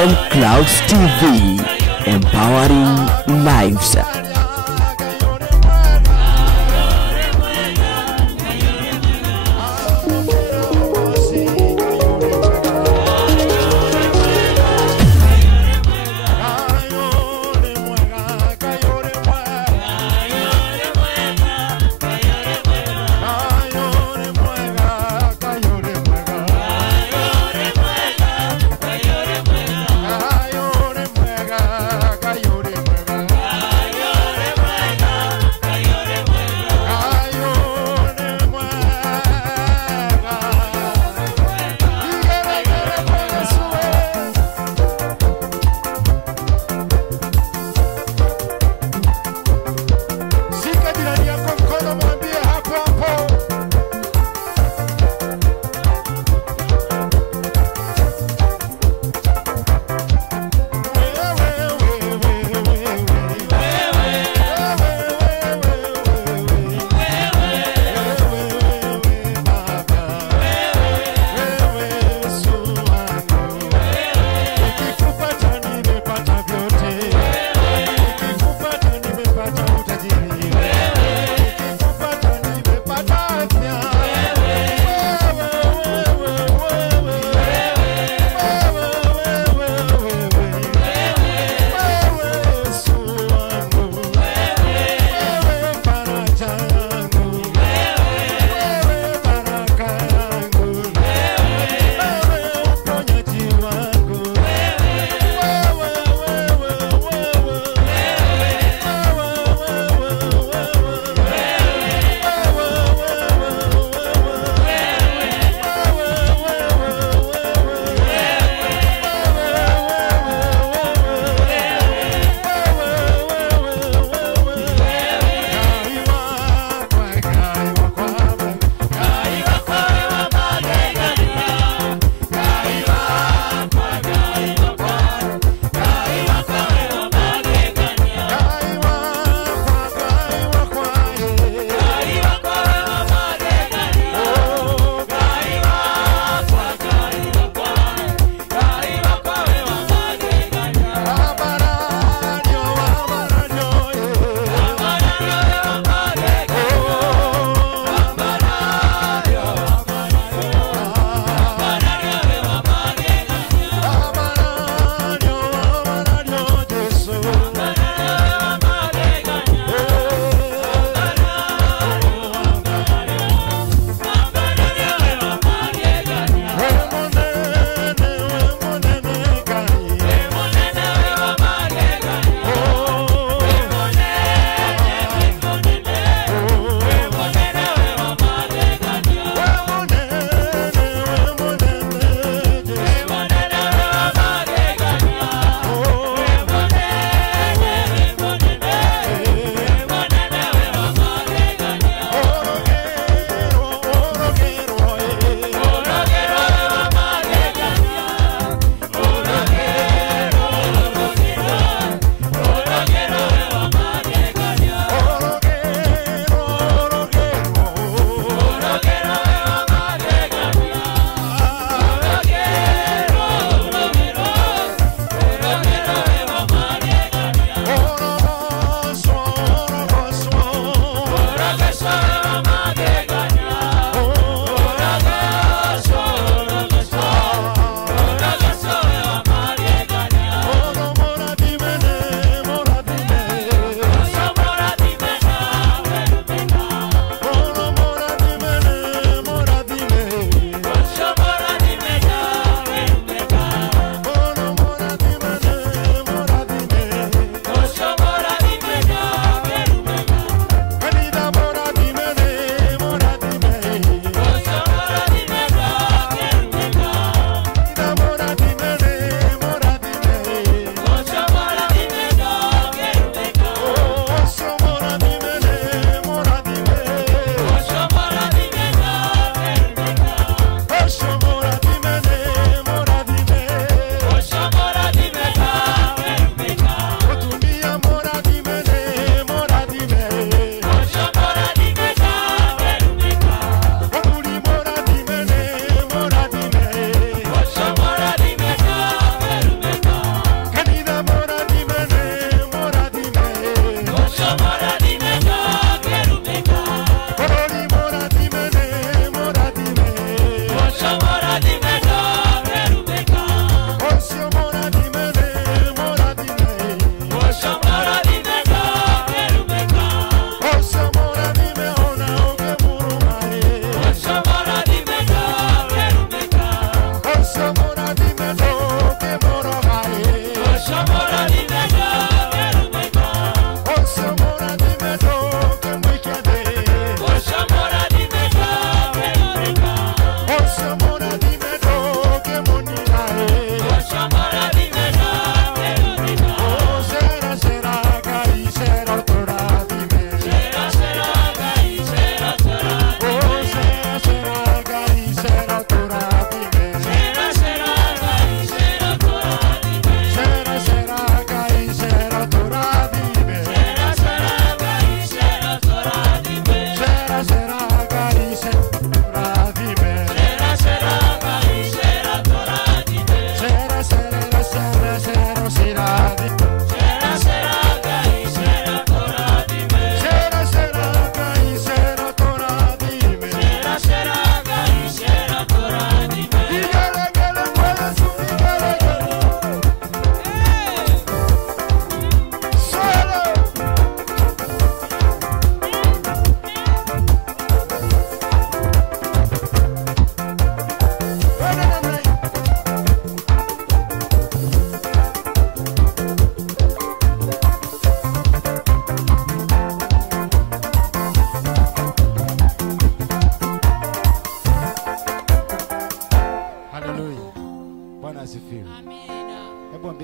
M Clouds TV, empowering lives.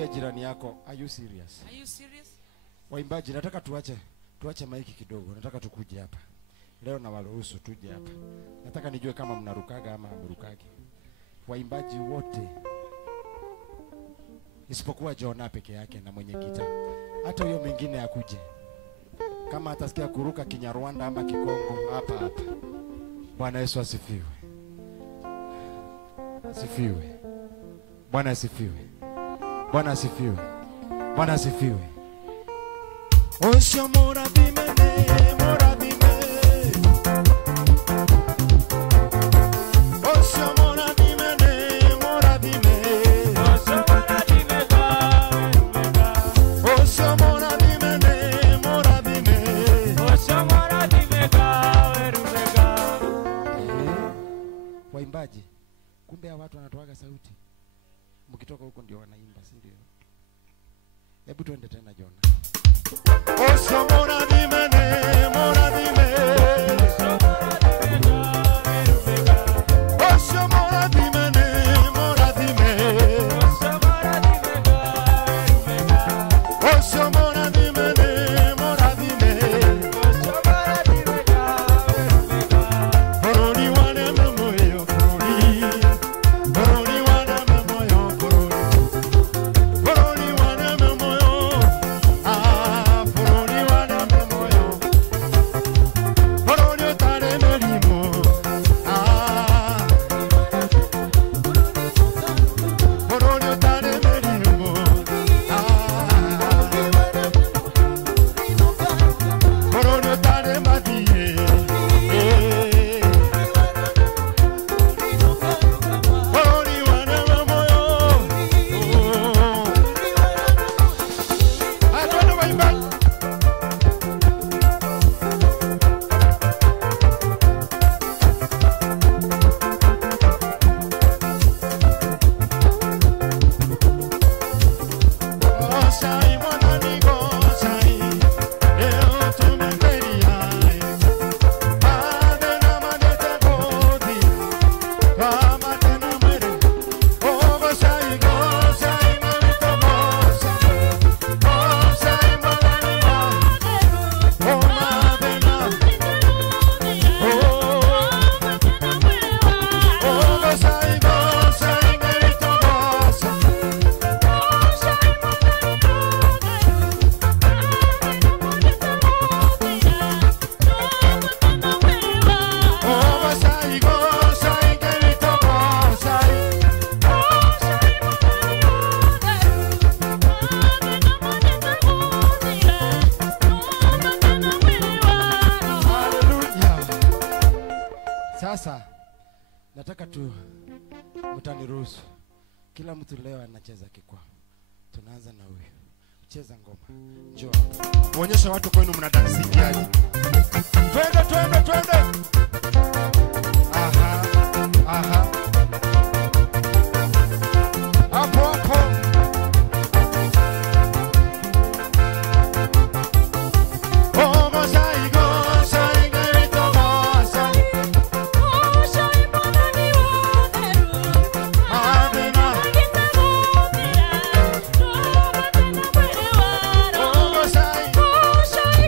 Ambia jirani yako, are you serious? Are you serious? Waimbaji, nataka tuache maiki kidogo. Nataka tukuje hapa. Leo na waruhusu tuje hapa. Nataka nijue kama mnarukaga ama hamrukagi. Waimbaji wote isipokuwa Jona peke yake na mwenye gitaa. Hata huyo mwingine akuje. Kama atasikia kuruka Kinyarwanda ama Kikongo hapa. Bwana Yesu asifiwe. Asifiwe. Bwana asifiwe. Bwana asifiwe. Bwana asifiwe. Osho morabimene, morabime. Osho morabimene, morabime. Osho morabime ka, Osho morabimene, morabime. Osho morabime ka, werumega. Waimbaji, kumbe ya watu wanatoaga sauti. Mkitoka huko ndio wanaimba, si ndio? Hebu tuende tena Jona. Osho morabimene, morabime. Osho morabimene, morabime. Osho morabimene, morabime. Koroni wane memoyo, koroni. Koroni wane memoyo, koroni. Koroni wane memoyo. Koroni wane memoyo. Koroni otare melimo. Koroni otare melimo. Koroni otare madie. Koroni wane memoyo. I don't know why you back. Gozai, mon amigo, gozai. Eu tu me veriai. Adena manete godi. Amate no mere. Oh, gozai, gozai, manito gozai. Gozai, mon amigo. Oh, madena. Oh, gozai, gozai, manito gozai. Oh, gozai, gozai, manito gozai. Hallelujah. Sasa nataka mtaniruhusu. Kila mtu leo anacheza kikwao. Tunaanza na huyu. Cheza ngoma. Njoo hapa. Muonyeshe watu kwenu mna dancing aje. Twende. Aha. Hapo. Oh, gozai, gozai, manito gozai. Adena. Oh, gozai.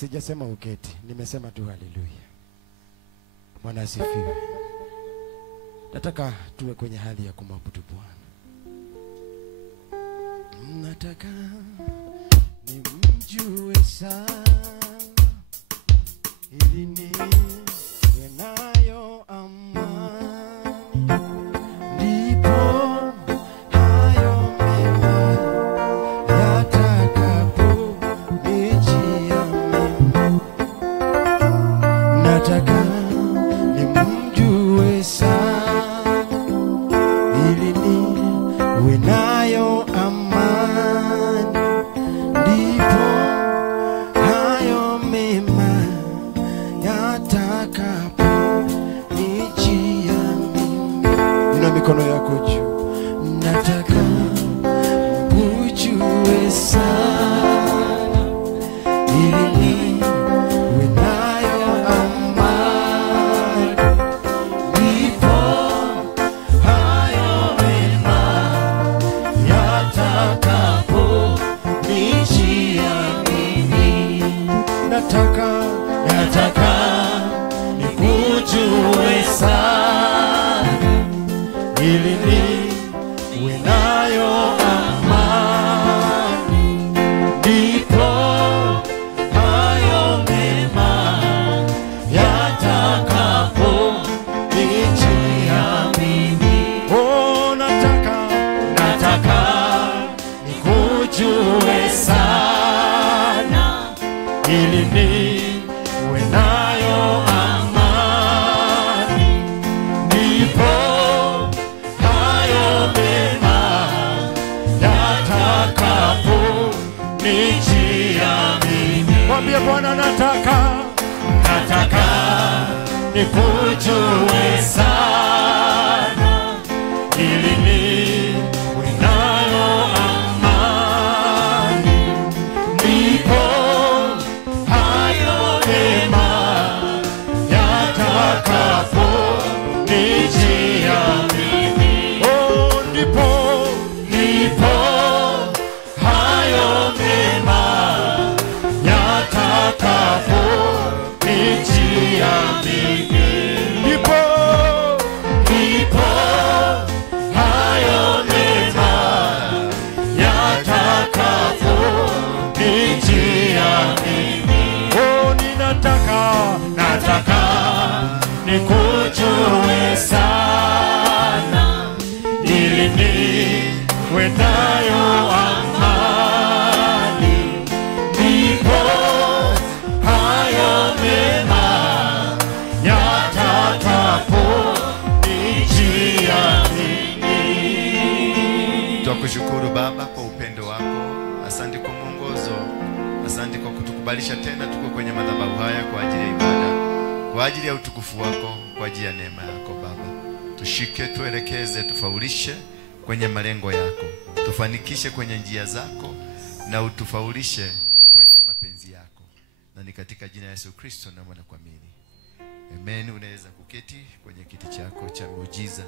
Sijasema uketi, nimesema tu haleluya. Bwana asifiwe. Nataka tuwe kwenye hali ya kumwabudu Bwana. Nataka nimjue sana ili niwe nayo amani, ndipo hayo mema yatakaponijia mimi. Nataka nimjue sana ili niwe nayo amani, ndipo hayo mema yatakaponijia mimi. Inua mikono yako juu. Nataka nikujue sana ili niwe nayo amani, ndipo hayo mema yatakaponijia mimi. Nataka nikujue sana ili niwe nayo amani, ndipo hayo mema yatakaponijia mimi. Oh, nataka nikujue sana ili niwe nayo amani, ndipo hayo mema yatakaponijia mimi. Mwambie Bwana, nataka nikujue sana ili niwe nayo amani, ndipo hayo mema yatakaponijia mimi. Oh, ndipo hayo mema yatakaponijia mimi. Ndipo hayo mema yatakaponijia mimi. Oh, nataka nikujue sana ili niwe nayo amani, ndipo hayo mema yatakaponijia mimi. Twakushukuru Baba kwa upendo wako. Asante kwa mwongozo. Asante kwa kutukubalisha tena tuko kwenye madhabahu haya kwa ajili ya ibada, kwa ajili ya utukufu wako, kwa ajili ya neema yako Baba. Tushike, tuelekeze, tufaulishe kwenye malengo yako, tufanikishe kwenye njia zako, na utufaulishe kwenye mapenzi yako. Na ni katika jina la Yesu Kristo na mwana kuamini. Amen. Unaweza kuketi kwenye kiti chako cha muujiza.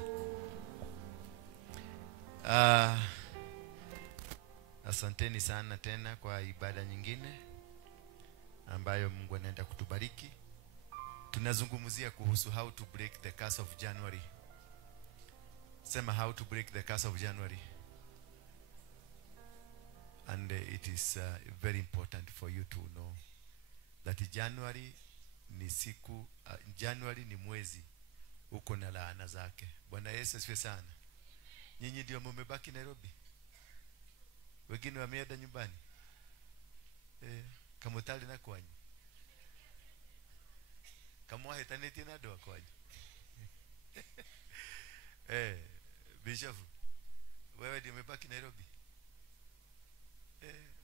Asanteni sana tena kwa ibada nyingine ambayo Mungu anaenda kutubariki. Tunazungumzia kuhusu how to break the curse of January. Sema, how to break the curse of January. And it is very important for you to know that January ni siku, January ni mwezi uko na laana zake. Bwana Yesu asifiwe sana. Nyinyi ndio mmebaki Nairobi, wengine wameenda nyumbani. Kama utali na kwanyu, kama wahetaneti na doa kwanyu. Bishop, wewe ndio umebaki Nairobi.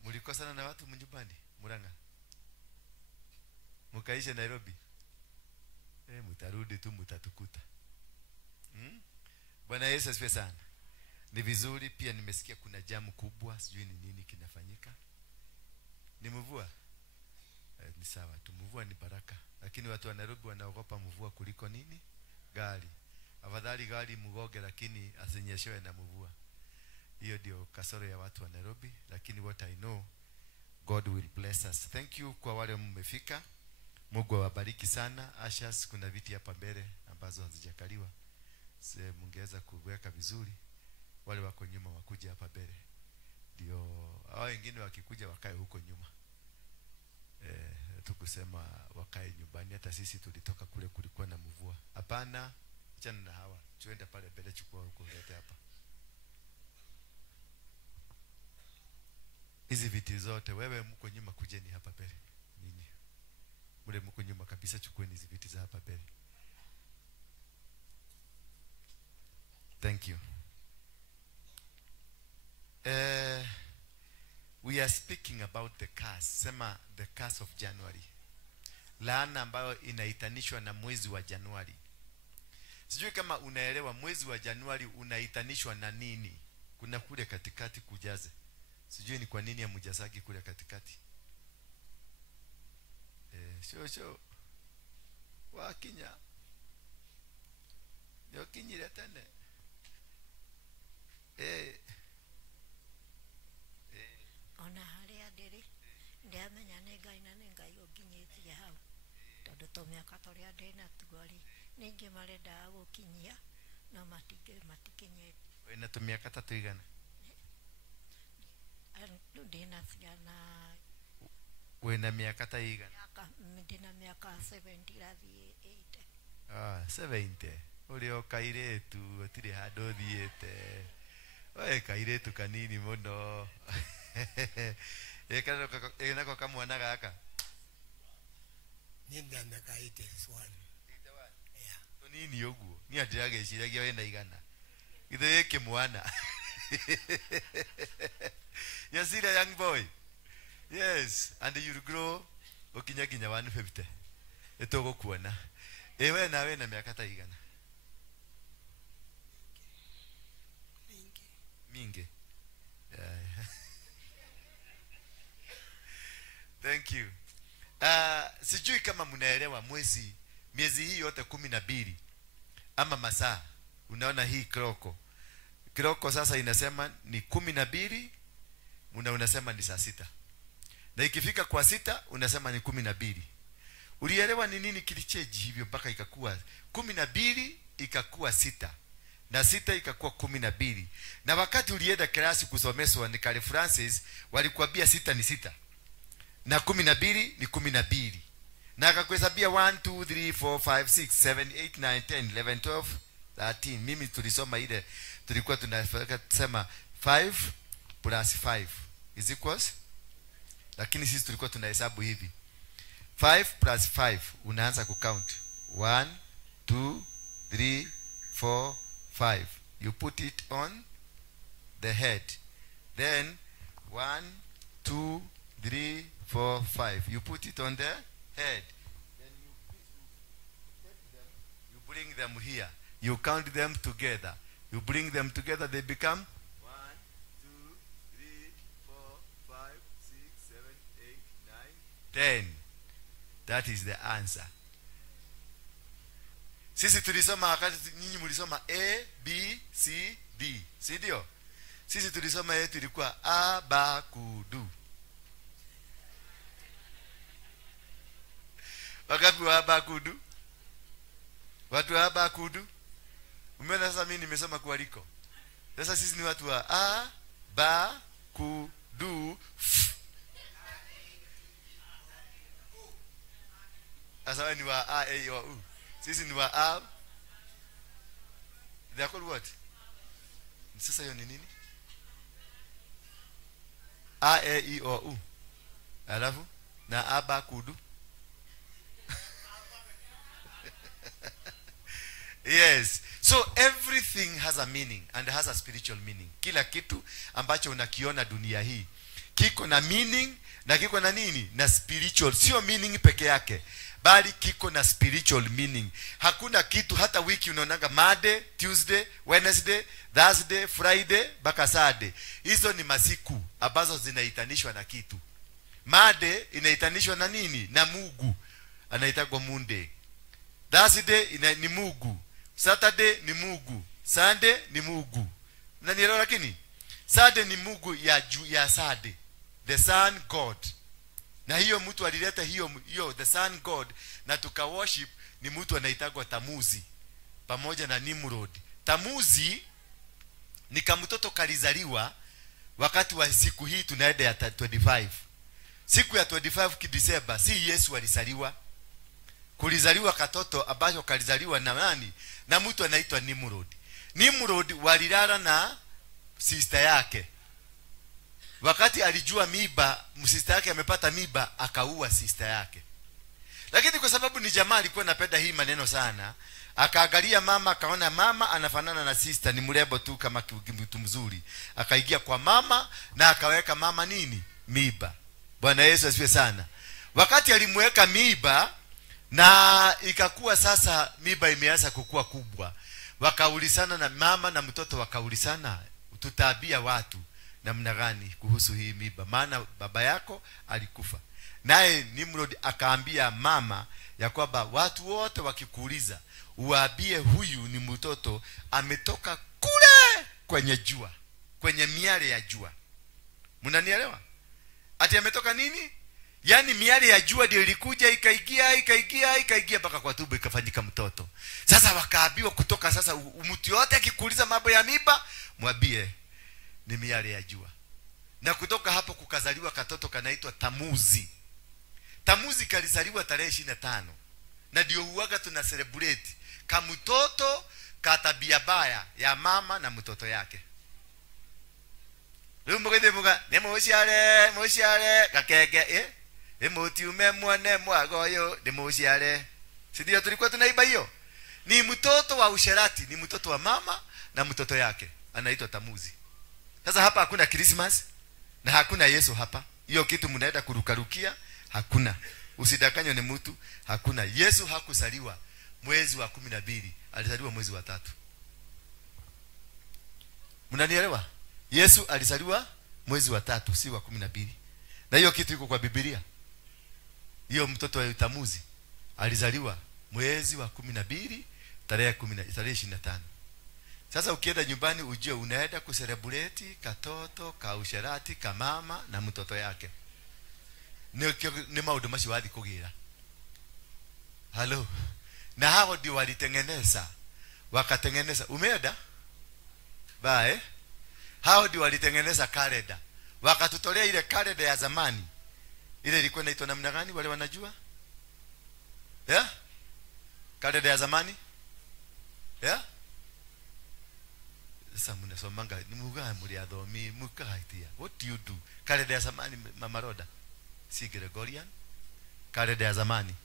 Mulikosana na watu mnyumbani Murang'a, mukaisha Nairobi. Mutarudi tu, mutatukuta. Bwana Yesu asifiwe sana. Ni vizuri pia, nimesikia kuna jamu kubwa, sijui ni nini kinafanyika. Ni mvua. Ni sawa tu, mvua ni baraka, lakini watu wa Nairobi wanaogopa mvua kuliko nini? Gari. Afadhali gari mugoge lakini asinyeshewe na mvua. Hiyo ndio kasoro ya watu wa Nairobi, lakini what I know, God will bless us. Thank you kwa wale mmefika. Mungu awabariki sana. Ashas, kuna viti hapa mbele ambazo hazijakaliwa. Mungeweza kuweka vizuri. Wale wako nyuma wakuje hapa mbele. Ndio hao wengine wakikuja wakae huko nyuma. Tukusema wakae nyumbani. Hata sisi tulitoka kule kulikuwa na mvua. Hapana, achana na hawa. Tuende pale mbele, chukua huko lete hapa. Hizi viti zote wewe mko nyuma, kujeni hapa mbele. Nini? Mule mko nyuma kabisa, chukueni hizi viti za hapa mbele. Thank you. We are speaking about the curse. Sema the curse of January. Laana ambayo inaitanishwa na mwezi wa Januari. Sijui kama unaelewa mwezi wa Januari unaitanishwa na nini. Kuna kule katikati kujaze. Sijui ni kwa nini hamjazagi kule katikati. Sho wakinya yo kinyire tene. Ona haria ndiri ndiamenya nĩ Ngai na nĩ Ngai ũnginyĩtie hau tondũ tũmĩaka tũrĩa ndĩna tuori ningĩ marenda gũkinyia no matikinyĩte. Wĩna tũmĩaka ta tũigana? Ndĩna ciana. Wĩna mĩaka ta igana? Ndĩna mĩaka 70 irathie 80. 70. Uri o kairetu otire hando thiete. Oe kairetu kanini muno. Nako kamwana gaka. Ninda miaka 81. Yeah. Nini yoguo? Ni adirage shiragia wena igana. Ithe kimwana. You see the young boy? Yes, and you'll grow okinyaginya 150. Etogo kuona. Ewe nawe na miaka ta igana? Mingi. Thank you. Sijui kama mnaelewa miezi hii yote 12 ama masaa. Unaona hii Kiroko sasa inasema ni 12, unasema ni saa 6. Na ikifika kwa 6 unasema ni 12. Ulielewa ni nini kilicheji hivyo mpaka ikakuwa 12 ikakuwa 6 na 6 ikakuwa 12. Na wakati ulienda klasi kusomeshwa ni Kale Francis walikuambia 6 ni 6 na 12 ni 12. Na akakuhesabia 1 2 3 4 5 6 7 8 9 10 11 12 13. Mimi tulisoma ile tulikuwa tunasema 5 plus 5 is equals, lakini sisi tulikuwa tunahesabu hivi 5 plus 5 unaanza kucount 1 2 3 4 5. You put it on the head, then 1 2 3 4 5. You put it on the head, then you bring them here, you count them together, you bring them together, they become 1 2 3 4 5 6 7 8 9 10. That is the answer. Sisi tulisoma wakati nyinyi mlisoma A B C D, si ndio? Sisi tulisoma yetu ilikuwa abakudu. Wakati wa abakudu, watu wa abakudu. Umeona sasa mimi nimesoma kualiko. Sasa sisi ni watu wa abakudu. Sasa ni wa A E I O U. Sisi ni wa A. They are called what? Sasa hiyo ni nini? A E I O U. Alafu na abakudu. Yes. So everything has a meaning and has a spiritual meaning. Kila kitu ambacho unakiona dunia hii kiko na meaning na kiko na nini? Na spiritual. Sio meaning peke yake, bali kiko na spiritual meaning. Hakuna kitu hata wiki unaonaga Monday, Tuesday, Wednesday, Thursday, Friday, mpaka Saturday. Hizo ni masiku ambazo zinaitanishwa na kitu. Monday inaitanishwa na nini? Na Mungu. Anaitagwa Monday. Thursday ni Mungu. Saturday ni Mungu. Sunday ni Mungu. Unanielewa? Lakini Saturday ni Mungu ya Saturday. The Sun God. Na hiyo mtu alileta hiyo the sun god na tuka worship ni mtu anaitagwa Tamuzi pamoja na Nimrod. Tamuzi ni kamtoto kalizaliwa wakati wa siku hii tunaenda ya 25. Siku ya 25 Disemba, si Yesu alizaliwa. Kulizaliwa katoto ambacho kalizaliwa na nani? Na mtu anaitwa Nimrod. Nimrod walilala na sister yake. Wakati alijua miba, sister yake amepata miba, akaua sister yake. Lakini kwa sababu ni jamaa alikuwa anapenda hii maneno sana, akaangalia mama, akaona mama anafanana na sister, ni mrembo tu kama mtu mzuri. Akaingia kwa mama na akaweka mama nini? Miba. Bwana Yesu asifiwe sana. Wakati alimweka miba na ikakuwa sasa miba imeanza kukua kubwa, wakaulizana na mama na mtoto, wakaulizana tutaambia watu namna gani kuhusu hii miba, maana baba yako alikufa. Naye Nimrod akaambia mama ya kwamba watu wote wakikuuliza uwaambie huyu ni mtoto ametoka kule kwenye jua, kwenye miale ya jua. Mnanielewa? Ati ametoka nini? Yaani miale ya jua ndio ilikuja ikaigia mpaka kwa tumbo ikafanyika mtoto. Sasa wakaambiwa kutoka sasa mtu yote akikuuliza mambo ya miba mwambie ni miale ya jua. Na kutoka hapo kukazaliwa katoto kanaitwa Tamuzi. Tamuzi kalizaliwa tarehe 25. Na ndio huaga tuna celebrate kama mtoto katabia baya ya mama na mtoto yake. Lumugede muga nemoshare kakege emoti umemwone mwagoyo nemoshare. Sidio tulikuwa tunaiba hiyo? Ni mtoto wa usherati, ni mtoto wa mama na mtoto yake anaitwa Tamuzi. Sasa hapa hakuna Christmas na hakuna Yesu hapa. Hiyo kitu mnaenda kurukarukia hakuna. Usidanganywe ni mtu, hakuna. Yesu hakuzaliwa mwezi wa 12, alizaliwa mwezi wa 3. Mnanielewa? Yesu alizaliwa mwezi wa 3, si wa 12. Na hiyo kitu iko kwa Biblia. Hiyo mtoto wa Tamuzi alizaliwa mwezi wa 12 tarehe 25. Sasa ukienda nyumbani ujue unaenda kuselebrate katoto ka usherati ka mama na mtoto yake. Ni maundu macio wathi kugira. Halo. Na hao ndio walitengeneza. Wakatengeneza. Umeenda? Bae. Hao ndio walitengeneza kalenda. Wakatutolea ile kalenda ya zamani. Ile ilikuwa inaitwa namna gani wale wanajua? Yeah? Kalenda ya zamani? Yeah? Sasa mnasomanga muga muri athomi mukaitia. What do you do? Kalenda ya zamani Mama Roda. Si Gregorian. Kalenda ya zamani.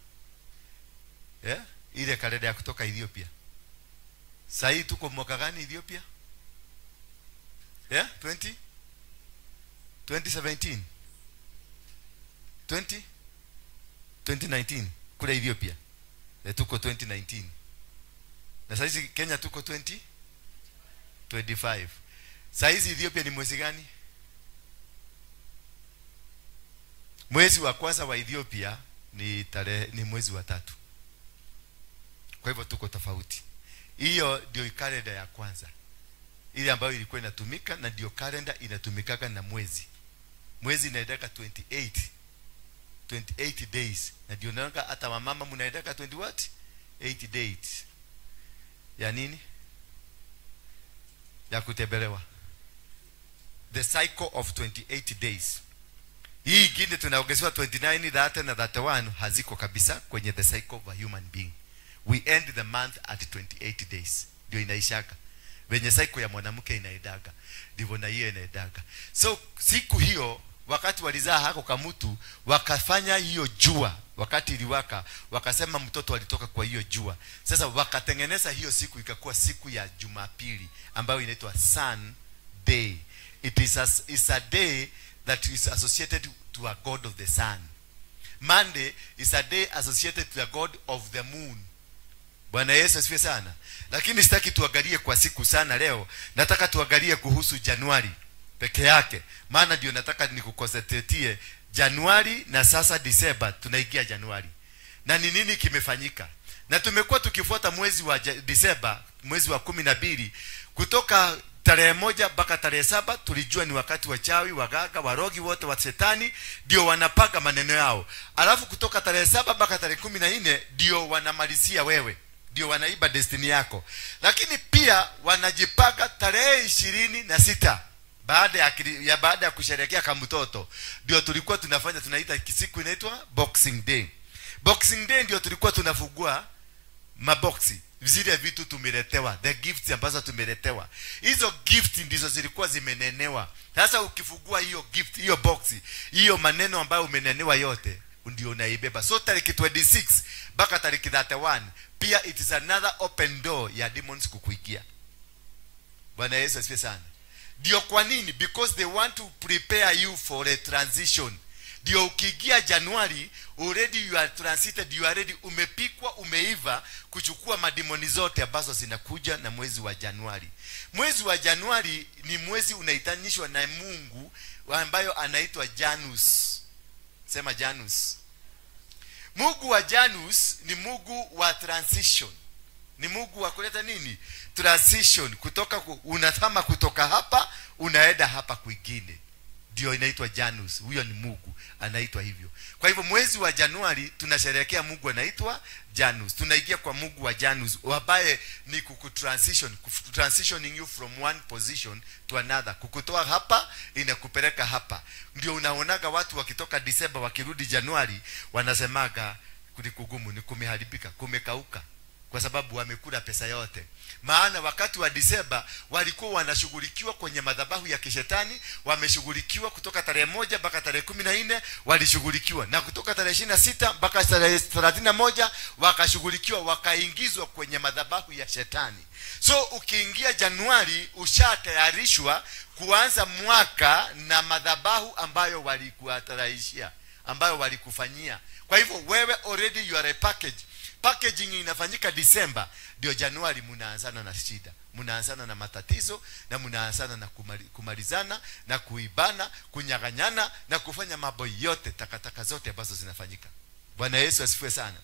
Yeah? Ile kalenda ya kutoka Ethiopia. Sasa tuko mwaka gani Ethiopia? Yeah? 2017. 2019 kule Ethiopia. Tuko 2019. Na sasa Kenya tuko 2025. Sasa Ethiopia ni mwezi gani? Mwezi wa kwanza wa Ethiopia ni mwezi wa 3. Kwa hivyo tuko tofauti. Hiyo ndio kalenda ya kwanza. Ile ambayo ilikuwa inatumika na ndio kalenda inatumikaga na mwezi. Mwezi inaendeka 28 days. Na ndio naanga hata wamama mnaendeka 20 what? 8 days. Ya nini? Ya kutembelewa. The cycle of 28 days. Hii ingine tunaongezewa 29, 30 na 31 haziko kabisa kwenye the cycle of a human being. We end the month at 28 days. Ndio inaishaka. Venye cycle ya mwanamke inaendaga, ndivyo na hiyo inaendaga. So siku hiyo wakati walizaa hako kamutu, wakafanya hiyo jua, wakati iliwaka, wakasema mtoto alitoka kwa hiyo jua. Sasa wakatengeneza hiyo siku ikakuwa siku ya Jumapili ambayo inaitwa Sun Day. It's a day that is associated to a god of the sun. Monday is a day associated to a god of the moon. Bwana Yesu asifiwe sana. Lakini sitaki tuangalie kwa siku sana leo. Nataka tuangalie kuhusu Januari peke yake. Maana ndio nataka nikukonsentrate Januari na sasa Disemba tunaingia Januari. Na ni nini kimefanyika? Na tumekuwa tukifuata mwezi wa Disemba, mwezi wa 12 kutoka tarehe 1 mpaka tarehe 7 tulijua ni wakati wa chawi, wagaga, warogi wote wa shetani ndio wanapanga maneno yao. Alafu kutoka tarehe 7 mpaka tarehe 14 ndio wanamalizia wewe, ndio wanaiba destiny yako. Lakini pia wanajipanga tarehe 26 baada ya kusherehekea kama mtoto, ndio tulikuwa tunafanya, tunaita siku inaitwa Boxing Day. Boxing Day ndio tulikuwa tunafungua maboksi, zile vitu tumeletewa, the gifts ambazo tumeletewa. Hizo gift ndizo zilikuwa zimenenewa. Sasa ukifungua hiyo gift, hiyo boxi, hiyo maneno ambayo umenenewa yote ndio unaibeba. So tarehe 26 mpaka tarehe 31 pia it is another open door ya demons kukuingia. Bwana Yesu asifiwe sana. Ndio kwa nini? Because they want to prepare you for a transition. Ndio ukiingia Januari already you are transited, you are ready, umepikwa, umeiva kuchukua mademoni zote ambazo zinakuja na mwezi wa Januari. Mwezi wa Januari ni mwezi unaitanishwa na Mungu ambayo anaitwa Janus. Sema Janus. Mungu wa Janus ni Mungu wa transition. Ni Mungu wa kuleta nini? Transition. Unahama kutoka hapa unaenda hapa kwingine. Ndio inaitwa Janus. Huyo ni Mungu anaitwa hivyo. Kwa hivyo mwezi wa Januari tunasherehekea Mungu anaitwa Janus. Tunaingia kwa Mungu wa Janus ambaye ni transitioning you from one position to another. Kukutoa hapa inakupeleka hapa. Ndio unaonaga watu wakitoka Disemba wakirudi Januari wanasemaga kugumu, ni kumeharibika, kumekauka, kwa sababu wamekula pesa yote. Maana wakati wa Disemba walikuwa wanashughulikiwa kwenye madhabahu ya kishetani, wameshughulikiwa kutoka tarehe 1 mpaka tarehe 14 walishughulikiwa, na kutoka tarehe 26 mpaka tarehe 31 wakashughulikiwa, wakaingizwa kwenye madhabahu ya shetani. So ukiingia Januari ushatayarishwa kuanza mwaka na madhabahu ambayo walikuatarishia, ambayo walikufanyia. Kwa hivyo wewe already you are a package. Packaging inafanyika Disemba, ndio Januari mnaanzana na shida, mnaanzana na matatizo, na mnaanzana na kumalizana na kuibana, kunyaganyana na kufanya mambo yote, takataka zote ambazo zinafanyika. Bwana Yesu asifiwe sana.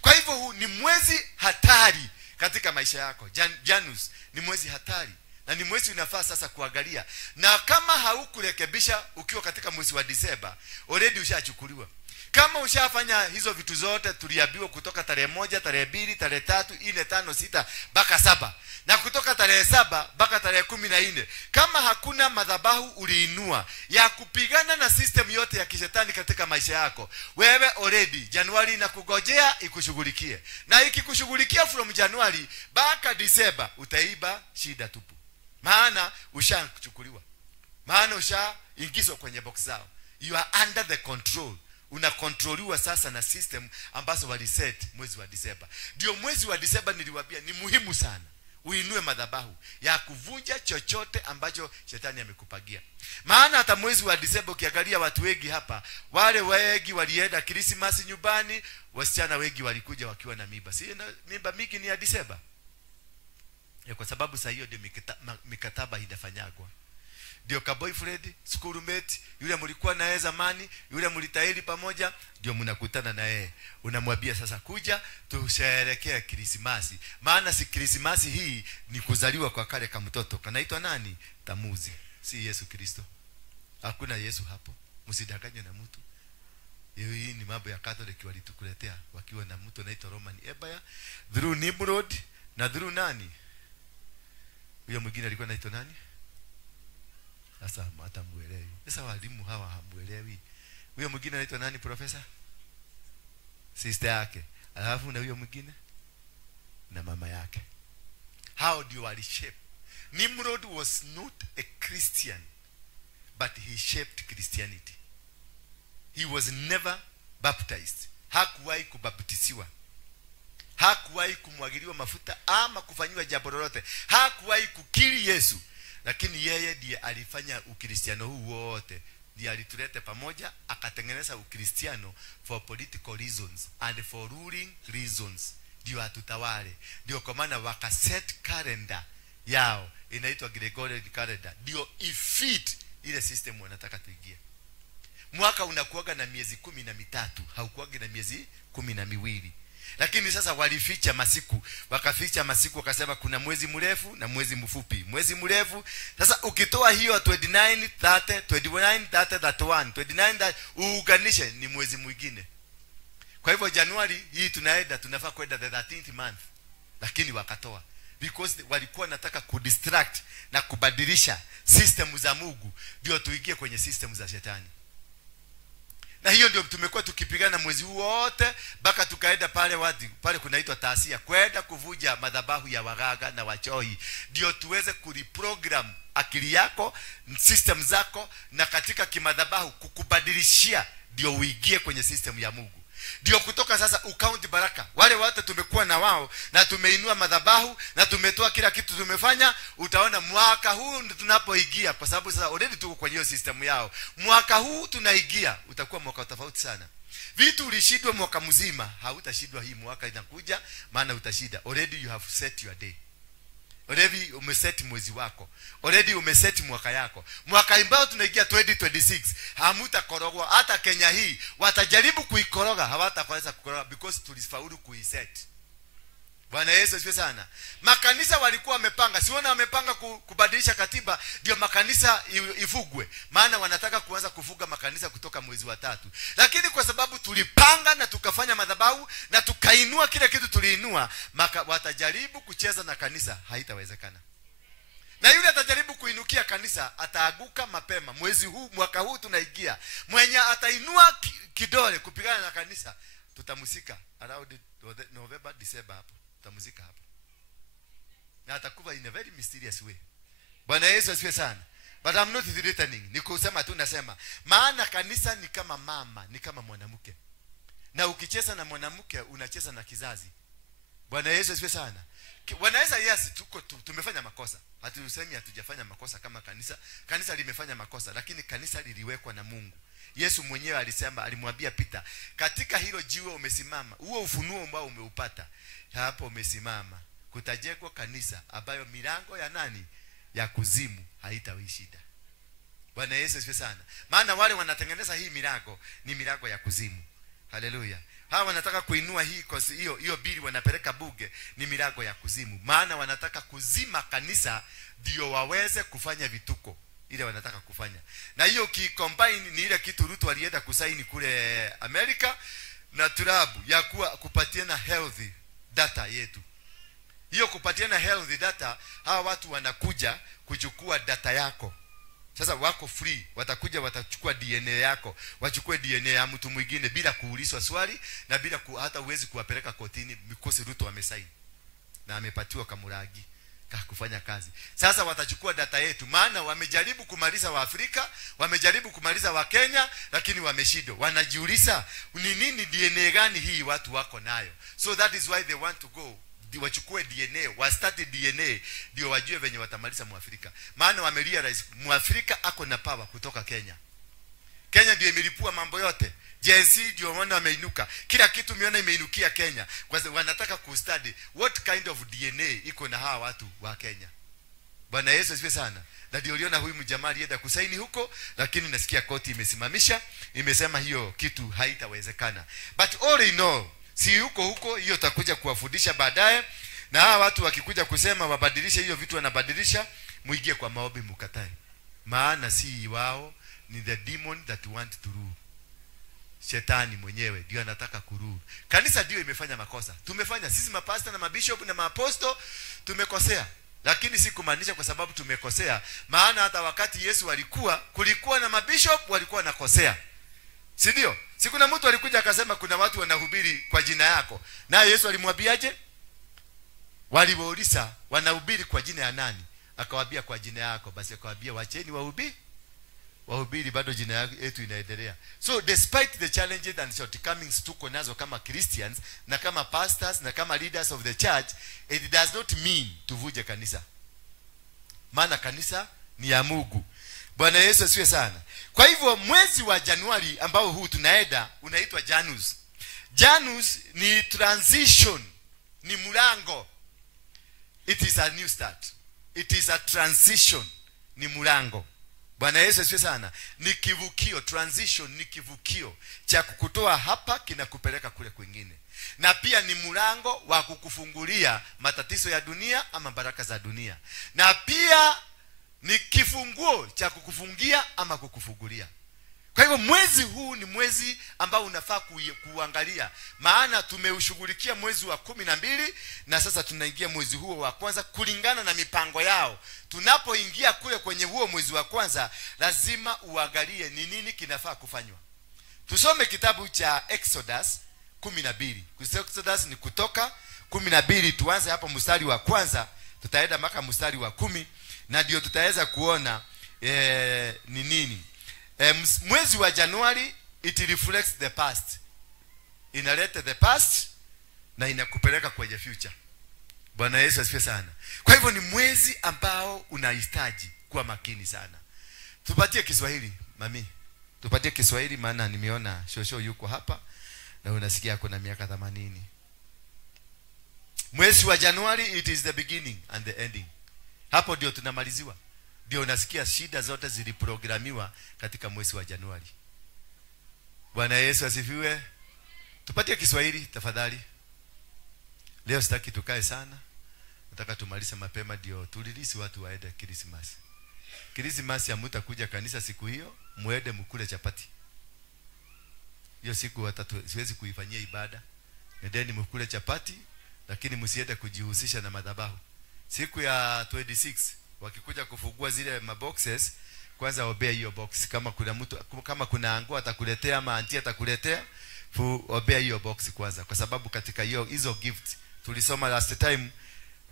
Kwa hivyo huu ni mwezi hatari katika maisha yako. Janus ni mwezi hatari, na ni mwezi unafaa sasa kuangalia. Na kama haukurekebisha ukiwa katika mwezi wa Disemba, already ushachukuliwa. Kama ushafanya hizo vitu zote tuliambiwa kutoka tarehe 1, tarehe 2, tarehe 3, 4, 5, 6 mpaka 7, na kutoka tarehe 7 mpaka tarehe 14, kama hakuna madhabahu uliinua ya kupigana na system yote ya kishetani katika maisha yako, wewe already Januari inakugojea ikushughulikie. Na ikikushughulikia from Januari mpaka Disemba utaiba shida tupu. Maana ushachukuliwa. Maana ushaingizwa kwenye box zao. You are under the control. Unakontroliwa sasa na system ambazo waliset mwezi wa Disemba. Ndio mwezi wa Disemba niliwaambia ni muhimu sana uinue madhabahu ya kuvunja chochote ambacho shetani amekupagia. Maana hata mwezi wa Disemba ukiangalia watu wengi hapa, wale wengi walienda Christmas nyumbani, wasichana wengi walikuja wakiwa na mimba. Si mimba mingi ni ya Disemba. Kwa sababu saa hiyo ndio mikataba inafanyagwa. Ndio ka boyfriend, schoolmate, yule mlikuwa naye zamani, yule mlitahiri pamoja, ndio mnakutana na yeye. Unamwambia sasa kuja tusherehekee Krismasi. Maana si Krismasi hii ni kuzaliwa kwa kale kama mtoto. Kanaitwa nani? Tamuzi. Si Yesu Kristo. Hakuna Yesu hapo. Msidanganywe na mtu. Hii ni mambo ya Catholic walitukuletea wakiwa na mtu anaitwa Roman Empire, through Nimrod na through nani? Huyo mwingine alikuwa anaitwa nani? Sasa hata muelewi. Sasa walimu hawa hamuelewi. Huyo mwingine anaitwa nani professor? Sister yake. Alafu na huyo mwingine na mama yake. How do you reshape? Nimrod was not a Christian, but he shaped Christianity. He was never baptized. Hakuwahi kubaptisiwa. Hakuwahi kumwagiliwa mafuta ama kufanywa jambo lolote. Hakuwahi kukiri Yesu. Lakini yeye ndiye alifanya ukristiano huu wote. Ndiye alituleta pamoja, akatengeneza ukristiano for political reasons and for ruling reasons. Ndio atutawale. Ndio kwa maana wakaset calendar yao inaitwa Gregorian calendar. Ndio ifit ile system wanataka tuingie. Mwaka unakuaga na miezi 13, haukuagi na miezi 12. Lakini sasa walificha masiku, wakaficha masiku, wakasema kuna mwezi mrefu na mwezi mfupi. Mwezi mrefu sasa ukitoa hiyo 29 30 29 30 31 29 uunganishe ni mwezi mwingine. Kwa hivyo Januari hii tunafaa kwenda the 13th month, lakini wakatoa because walikuwa nataka kudistract na kubadilisha system za Mungu ndio tuingie kwenye system za shetani. Na hiyo ndio tumekuwa tukipigana mwezi huu wote mpaka tukaenda pale kunaitwa Tasia, kwenda kuvuja madhabahu ya waganga na wachawi ndio tuweze kureprogram akili yako, system zako, na katika kimadhabahu kukubadilishia ndio uingie kwenye system ya Mungu. Ndio kutoka sasa ukaunti baraka. Wale wote tumekuwa na wao na tumeinua madhabahu na tumetoa kila kitu tumefanya, utaona mwaka huu tunapoingia, kwa sababu sasa already tuko kwa hiyo system yao. Mwaka huu tunaingia utakuwa mwaka tofauti sana. Vitu ulishindwa mwaka mzima, hautashindwa hii mwaka inakuja, maana utashinda. Already you have set your day. Already umeset mwezi wako. Already umeset mwaka yako. Mwaka ambao tunaingia 2026, hamutakorogwa. Hata Kenya hii watajaribu kuikoroga, hawataweza kukoroga because tulifaulu kuiset. Bwana Yesu asifiwe sana. Makanisa walikuwa wamepanga, siona wamepanga kubadilisha katiba ndio makanisa ifugwe. Maana wanataka kuanza kufuga makanisa kutoka mwezi wa 3. Lakini kwa sababu tulipanga na tukafanya madhabahu na tukainua kile kitu tuliinua, watajaribu kucheza na kanisa, haitawezekana. Na yule atajaribu kuinukia kanisa ataaguka mapema. Mwaka huu tunaingia, mwenye atainua kidole kupigana na kanisa tutamusika around November December hapo. Tutamuzika hapo. Na atakuwa in a very mysterious way. Bwana Yesu asifiwe sana. But I'm not threatening. Nikusema tu nasema, maana kanisa ni kama mama, ni kama mwanamke. Na ukicheza na mwanamke unacheza na kizazi. Bwana Yesu asifiwe sana. Wanaweza tumefanya makosa. Hatusemi hatujafanya makosa kama kanisa. Kanisa limefanya makosa, lakini kanisa liliwekwa na Mungu. Yesu mwenyewe alisema, alimwambia Peter, katika hilo jiwe umesimama, huo ufunuo ambao umeupata, hapo umesimama, kutajengwa kanisa ambayo milango ya nani? Ya kuzimu haitawishinda. Bwana Yesu asifiwe sana. Maana wale wanatengeneza hii milango ni milango ya kuzimu. Haleluya. Hawa wanataka kuinua hiyo bili wanapeleka bunge, ni milango ya kuzimu. Maana wanataka kuzima kanisa ndio waweze kufanya vituko ile wanataka kufanya. Na hiyo combine ni ile kitu Ruto alienda kusaini kule Amerika na Trump ya kupatiana healthy data yetu. Hiyo kupatiana healthy data, hawa watu wanakuja kuchukua data yako. Sasa wako free, watakuja watachukua DNA yako, wachukue DNA ya mtu mwingine bila kuulizwa swali na bila hata uwezi kuwapeleka kotini because Ruto amesaini na amepatiwa kamuragi kufanya kazi. Sasa watachukua data yetu, maana wamejaribu kumaliza wa Afrika, wamejaribu kumaliza wa Kenya, lakini wameshindwa. Wanajiuliza ni nini DNA gani hii watu wako nayo. So that is why they want to go wachukue DNA, wastati DNA ndio wajue venye watamaliza Muafrika. Maana wamerealize Muafrika ako na power kutoka Kenya. Kenya ndio imelipua mambo yote. JNC ndio wana wameinuka. Kila kitu miona imeinukia Kenya. Kwa sababu wanataka kustudy what kind of DNA iko na hawa watu wa Kenya. Bwana Yesu asifiwe sana. Na ndio uliona huyu mjamaa alienda kusaini huko, lakini nasikia koti imesimamisha, imesema hiyo kitu haitawezekana. But all in all, si huko hiyo takuja kuwafundisha baadaye, na hawa watu wakikuja kusema wabadilishe hiyo vitu wanabadilisha, muingie kwa maombi mkatae. Maana si wao, ni the demon that want to rule. Shetani mwenyewe ndio anataka kurudi. Kanisa ndio imefanya makosa. Tumefanya sisi mapasta na mabishop na maaposto tumekosea. Lakini si kumaanisha kwa sababu tumekosea, maana hata wakati Yesu kulikuwa na mabishop walikuwa nakosea. Si ndio? Si kuna mtu alikuja akasema kuna watu wanahubiri kwa jina yako. Na Yesu alimwambiaje? Waliwauliza wanahubiri kwa jina ya nani? Akawaambia kwa jina yako. Basi akawaambia wacheni wahubiri bado jina yetu inaendelea. So despite the challenges and shortcomings tuko nazo kama Christians na kama pastors na kama leaders of the church, it does not mean tuvuje kanisa. Maana kanisa ni ya Mungu. Bwana Yesu asifiwe sana. Kwa hivyo mwezi wa Januari ambao huu tunaenda unaitwa Janus. Janus ni transition, ni mlango. It is a new start. It is a transition, ni mlango. Bwana Yesu asifiwe sana. Ni kivukio, transition ni kivukio cha kukutoa hapa kinakupeleka kule kwingine. na pia ni mlango wa kukufungulia matatizo ya dunia ama baraka za dunia, na pia ni kifunguo cha kukufungia ama kukufungulia. Kwa hivyo mwezi huu ni mwezi ambao unafaa kuangalia, maana tumeushughulikia mwezi wa 12 na sasa tunaingia mwezi huo wa kwanza kulingana na mipango yao. Tunapoingia kule kwenye huo mwezi wa kwanza, lazima uangalie ni nini kinafaa kufanywa. Tusome kitabu cha Exodus 12. Exodus ni Kutoka 12. Tuanze hapo mstari wa kwanza, tutaenda mpaka mstari wa 10 na ndio tutaweza kuona ni nini. Mwezi wa Januari, it reflects the past. Inaleta the past na inakupeleka kwenye future. Bwana Yesu asifiwe sana. Kwa hivyo ni mwezi ambao unahitaji kuwa makini sana. Tupatie Kiswahili, mami. Tupatie Kiswahili, maana nimeona shosho yuko hapa na unasikia kuna miaka 80. Mwezi wa Januari, it is the beginning and the ending. Hapo ndio tunamaliziwa. Ndio unasikia shida zote ziliprogramiwa katika mwezi wa Januari. Bwana Yesu asifiwe. Tupatie Kiswahili tafadhali. Leo sitaki tukae sana. Nataka tumalize mapema ndio tulilisi watu waende Christmas. Christmas hamtakuja kanisa siku hiyo, muende mkule chapati. Hiyo siku siwezi kuifanyia ibada. Nendeni mkule chapati, lakini msiende kujihusisha na madhabahu. Siku ya 26 wakikuja kufungua zile maboxes, kwanza obea hiyo box. Kama kuna mtu, kama kuna ango atakuletea ama auntie atakuletea, obea hiyo box kwanza, kwa sababu katika hizo gift tulisoma last time,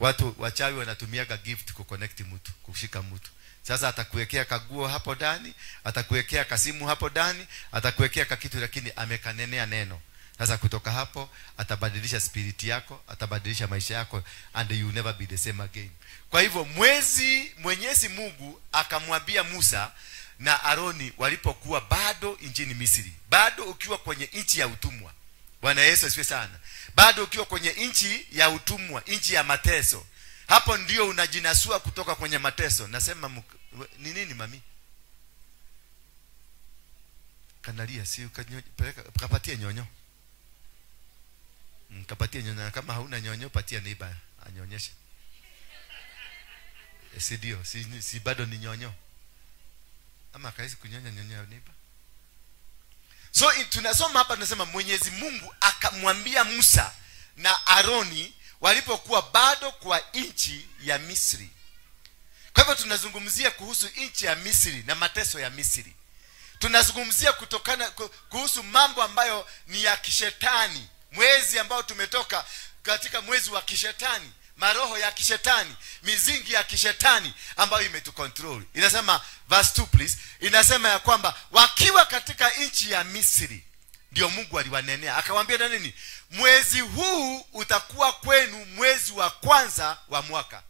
watu wachawi wanatumiaga gift ku connect mtu, kushika mtu. Sasa atakuwekea kaguo hapo ndani, atakuwekea kasimu hapo ndani, atakuwekea kakitu, lakini amekanenea neno. Sasa kutoka hapo atabadilisha spirit yako, atabadilisha maisha yako, and you never be the same again. Kwa hivyo Mwenyezi Mungu akamwambia Musa na Aroni walipokuwa bado nchini Misri, bado ukiwa kwenye nchi ya utumwa. Bwana Yesu asifiwe sana. Bado ukiwa kwenye nchi ya utumwa, nchi ya mateso. Hapo ndio unajinasua kutoka kwenye mateso. Nasema ni nini mami? Kanalia, si kapatie nyonyo. Kapatie nyonyo. Kama hauna nyonyo, patia neighbor anyonyeshe. Ndio, si bado ni nyonyo. Ama kaisi kunyonya nyonyo ya neighbor. So tunasoma hapa, tunasema Mwenyezi Mungu akamwambia Musa na Aroni walipokuwa bado kwa nchi ya Misri. Kwa hivyo tunazungumzia kuhusu nchi ya Misri na mateso ya Misri. Tunazungumzia kuhusu mambo ambayo ni ya kishetani. Mwezi ambao tumetoka katika mwezi wa kishetani, maroho ya kishetani, mizingi ya kishetani ambayo imetucontrol. Inasema verse 2 please. Inasema ya kwamba wakiwa katika nchi ya Misri, ndio Mungu aliwanenea akamwambia nini? Mwezi huu utakuwa kwenu mwezi wa kwanza wa mwaka.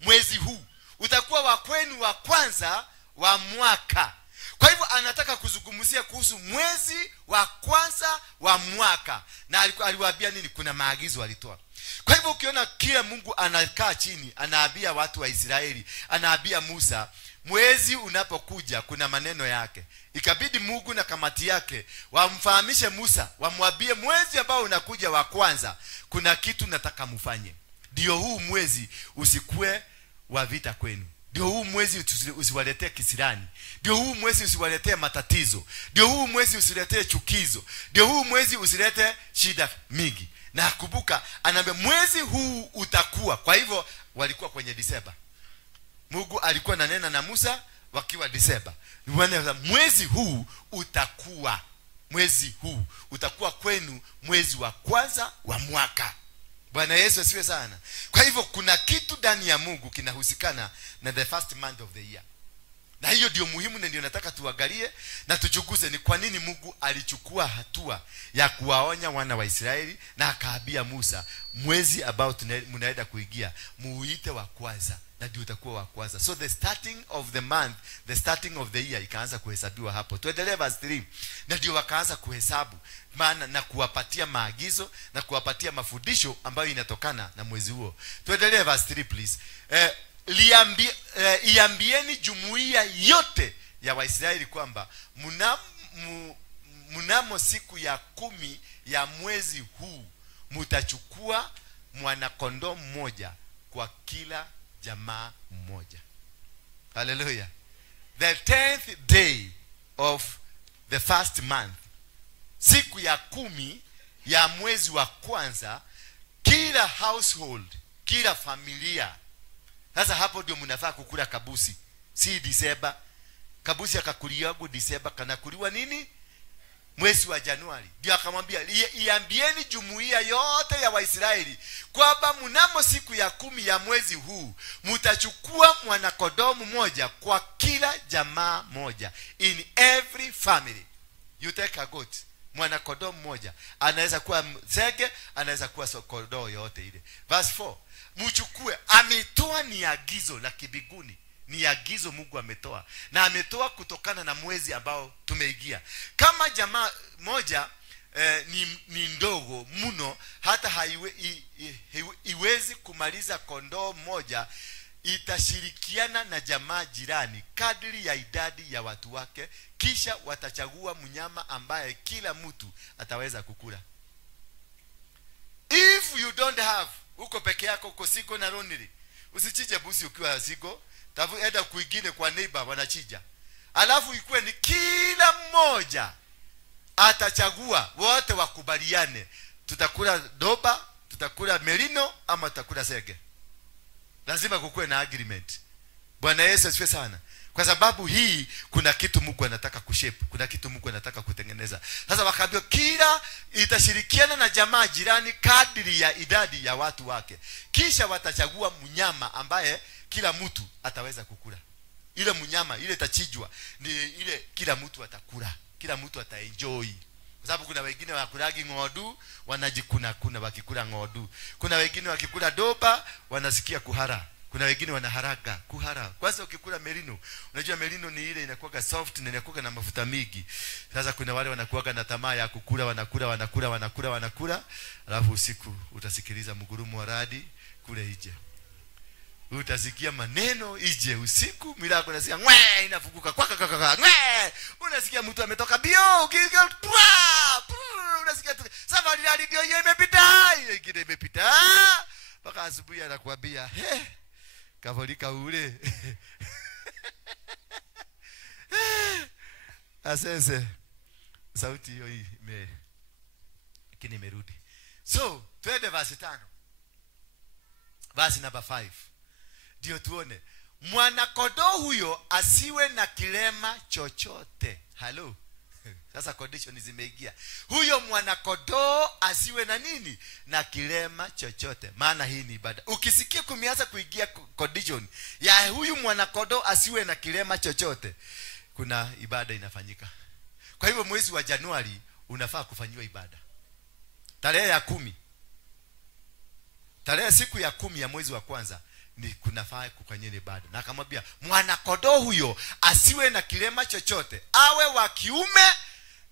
Mwezi huu utakuwa wa kwenu wa kwanza wa mwaka. Kwa hivyo anataka kuzungumzia kuhusu mwezi wa kwanza wa mwaka. Na aliwaambia nini? Kuna maagizo alitoa. Kwa hivyo ukiona kila Mungu anakaa chini, anaambia watu wa Israeli, anaambia Musa, mwezi unapokuja kuna maneno yake. Ikabidi Mungu na kamati yake wamfahamishe Musa, wamwambie mwezi ambao unakuja wa kwanza, kuna kitu nataka mfanye. Ndio huu mwezi usikue wa vita kwenu. Ndio huu mwezi usiwaletee kisirani. Ndio huu mwezi usiwaletee matatizo. Ndio huu mwezi usiletee chukizo. Ndio huu mwezi usilete shida mingi. Na kumbuka anaambia mwezi huu utakuwa. Kwa hivyo walikuwa kwenye Disemba. Mungu alikuwa ananena na Musa wakiwa Disemba. Mwezi huu utakuwa. Mwezi huu utakuwa kwenu mwezi wa kwanza wa mwaka. Bwana Yesu asifiwe sana. Kwa hivyo kuna kitu ndani ya Mungu kinahusikana na the first month of the year. Na hiyo ndio muhimu, na ndio nataka tuangalie na tuchunguze ni kwa nini Mungu alichukua hatua ya kuwaonya wana wa Israeli na akaambia Musa, mwezi ambao mnaenda kuingia muite wa kwanza, na ndio utakuwa wa kwanza. So the starting of the month, the starting of the year ikaanza kuhesabiwa hapo. Tuendelee verse 3. Na ndio wakaanza kuhesabu maana na kuwapatia maagizo na kuwapatia mafundisho ambayo inatokana na mwezi huo. Tuendelee verse 3 please. Iambieni jumuiya yote ya Waisraeli kwamba mnamo siku ya 10 ya mwezi huu mtachukua mwana kondoo mmoja kwa kila jamaa mmoja. Hallelujah. The 10th day of the first month, siku ya 10 ya mwezi wa kwanza, kila household, kila familia. Sasa hapo ndio mnafaa kukula kabusi. Si Disemba. Kabusi akakuliwa Disemba, kanakuliwa nini? Mwezi wa Januari. Ndio akamwambia iambieni jumuiya yote ya Waisraeli kwamba mnamo siku ya 10 ya mwezi huu mtachukua mwana kondoo mmoja kwa kila jamaa moja. In every family you take a goat. Mwana kondoo mmoja. Anaweza kuwa sege, anaweza kuwa kondoo yote ile. Verse 4. Mchukue. Ametoa ni agizo la kibiguni. Ni agizo Mungu ametoa. Na ametoa kutokana na mwezi ambao tumeingia. Kama jamaa moja ni ndogo mno, hata haiwezi kumaliza kondoo moja, itashirikiana na jamaa jirani kadri ya idadi ya watu wake, kisha watachagua mnyama ambaye kila mtu ataweza kukula. If you don't have, uko peke yako, uko single na lonely, usichije busi ukiwa single. Tafu enda kuingine kwa neighbor wanachija. Alafu ikuwe ni kila mmoja atachagua, wote wakubaliane. Tutakula doba, tutakula merino, ama tutakula sege. Lazima kukuwe na agreement. Bwana Yesu asifiwe sana. Kwa sababu hii kuna kitu Mungu anataka kushape, kuna kitu Mungu anataka kutengeneza. Sasa wakaambiwa kila itashirikiana na jamaa jirani kadri ya idadi ya watu wake. Kisha watachagua mnyama ambaye kila mtu ataweza kukula. Ile mnyama ile itachijwa ni ile kila mtu atakula, kila mtu ataenjoy. Kwa sababu kuna wengine wakulagi ngodu wanajikuna wakikula ngodu. Kuna wengine wakikula doba wanasikia kuhara. Kuna wengine wanaharaga kuhara. Kwanza ukikula merino, unajua merino ni ile inakuwa soft na inakuwa na mafuta mingi. Sasa kuna wale wanakuwa na tamaa ya kukula, wanakula. Alafu usiku utasikiliza mgurumo wa radi kule nje. Utasikia maneno ije usiku, milako unasikia ngwe inafukuka kwa ngwe. Unasikia mtu ametoka bio, ukisikia unasikia safari ya radio imepita, ile imepita. Mpaka asubuhi anakuambia, kavolika ule. Asese sauti hiyo imerudi. So, twende verse 5. Verse number 5. Ndio tuone. Mwana kondoo huyo asiwe na kilema chochote. Hello. Sasa condition zimeingia. Huyo mwana kondoo asiwe na nini? Na kilema chochote. Maana hii ni ibada. Ukisikia kumeanza kuingia condition ya huyu mwana kondoo asiwe na kilema chochote, kuna ibada inafanyika. Kwa hivyo mwezi wa Januari unafaa kufanywa ibada. Tarehe ya 10. Tarehe siku ya 10 ya mwezi wa kwanza ni kunafaa kufanywa ibada. Na akamwambia mwana kondoo huyo asiwe na kilema chochote, awe wa kiume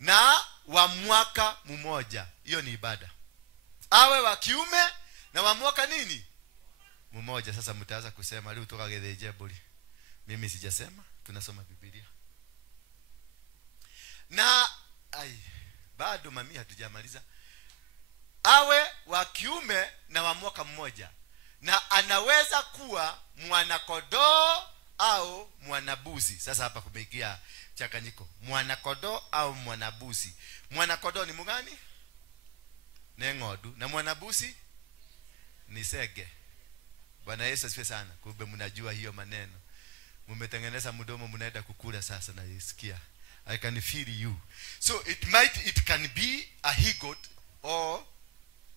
na wa mwaka mmoja. Hiyo ni ibada. Awe wa kiume na wa mwaka nini? Mmoja. Sasa mtaanza kusema leo kutoka Gethejebuli. Mimi sijasema, tunasoma Biblia. Na bado mami hatujamaliza. Awe wa kiume na wa mwaka mmoja. Na anaweza kuwa mwana kondoo au mwanabuzi. Sasa hapa kumeingia changanyiko. Mwana kondoo au mwanabuzi. Mwana kondoo ni mgani? Ni ngodu. Na mwanabuzi ni sege. Bwana Yesu asifiwe sana. Kumbe mnajua hiyo maneno. Mmetengeneza mdomo mnaenda kukula sasa na isikia. I can feel you. So it can be a he goat or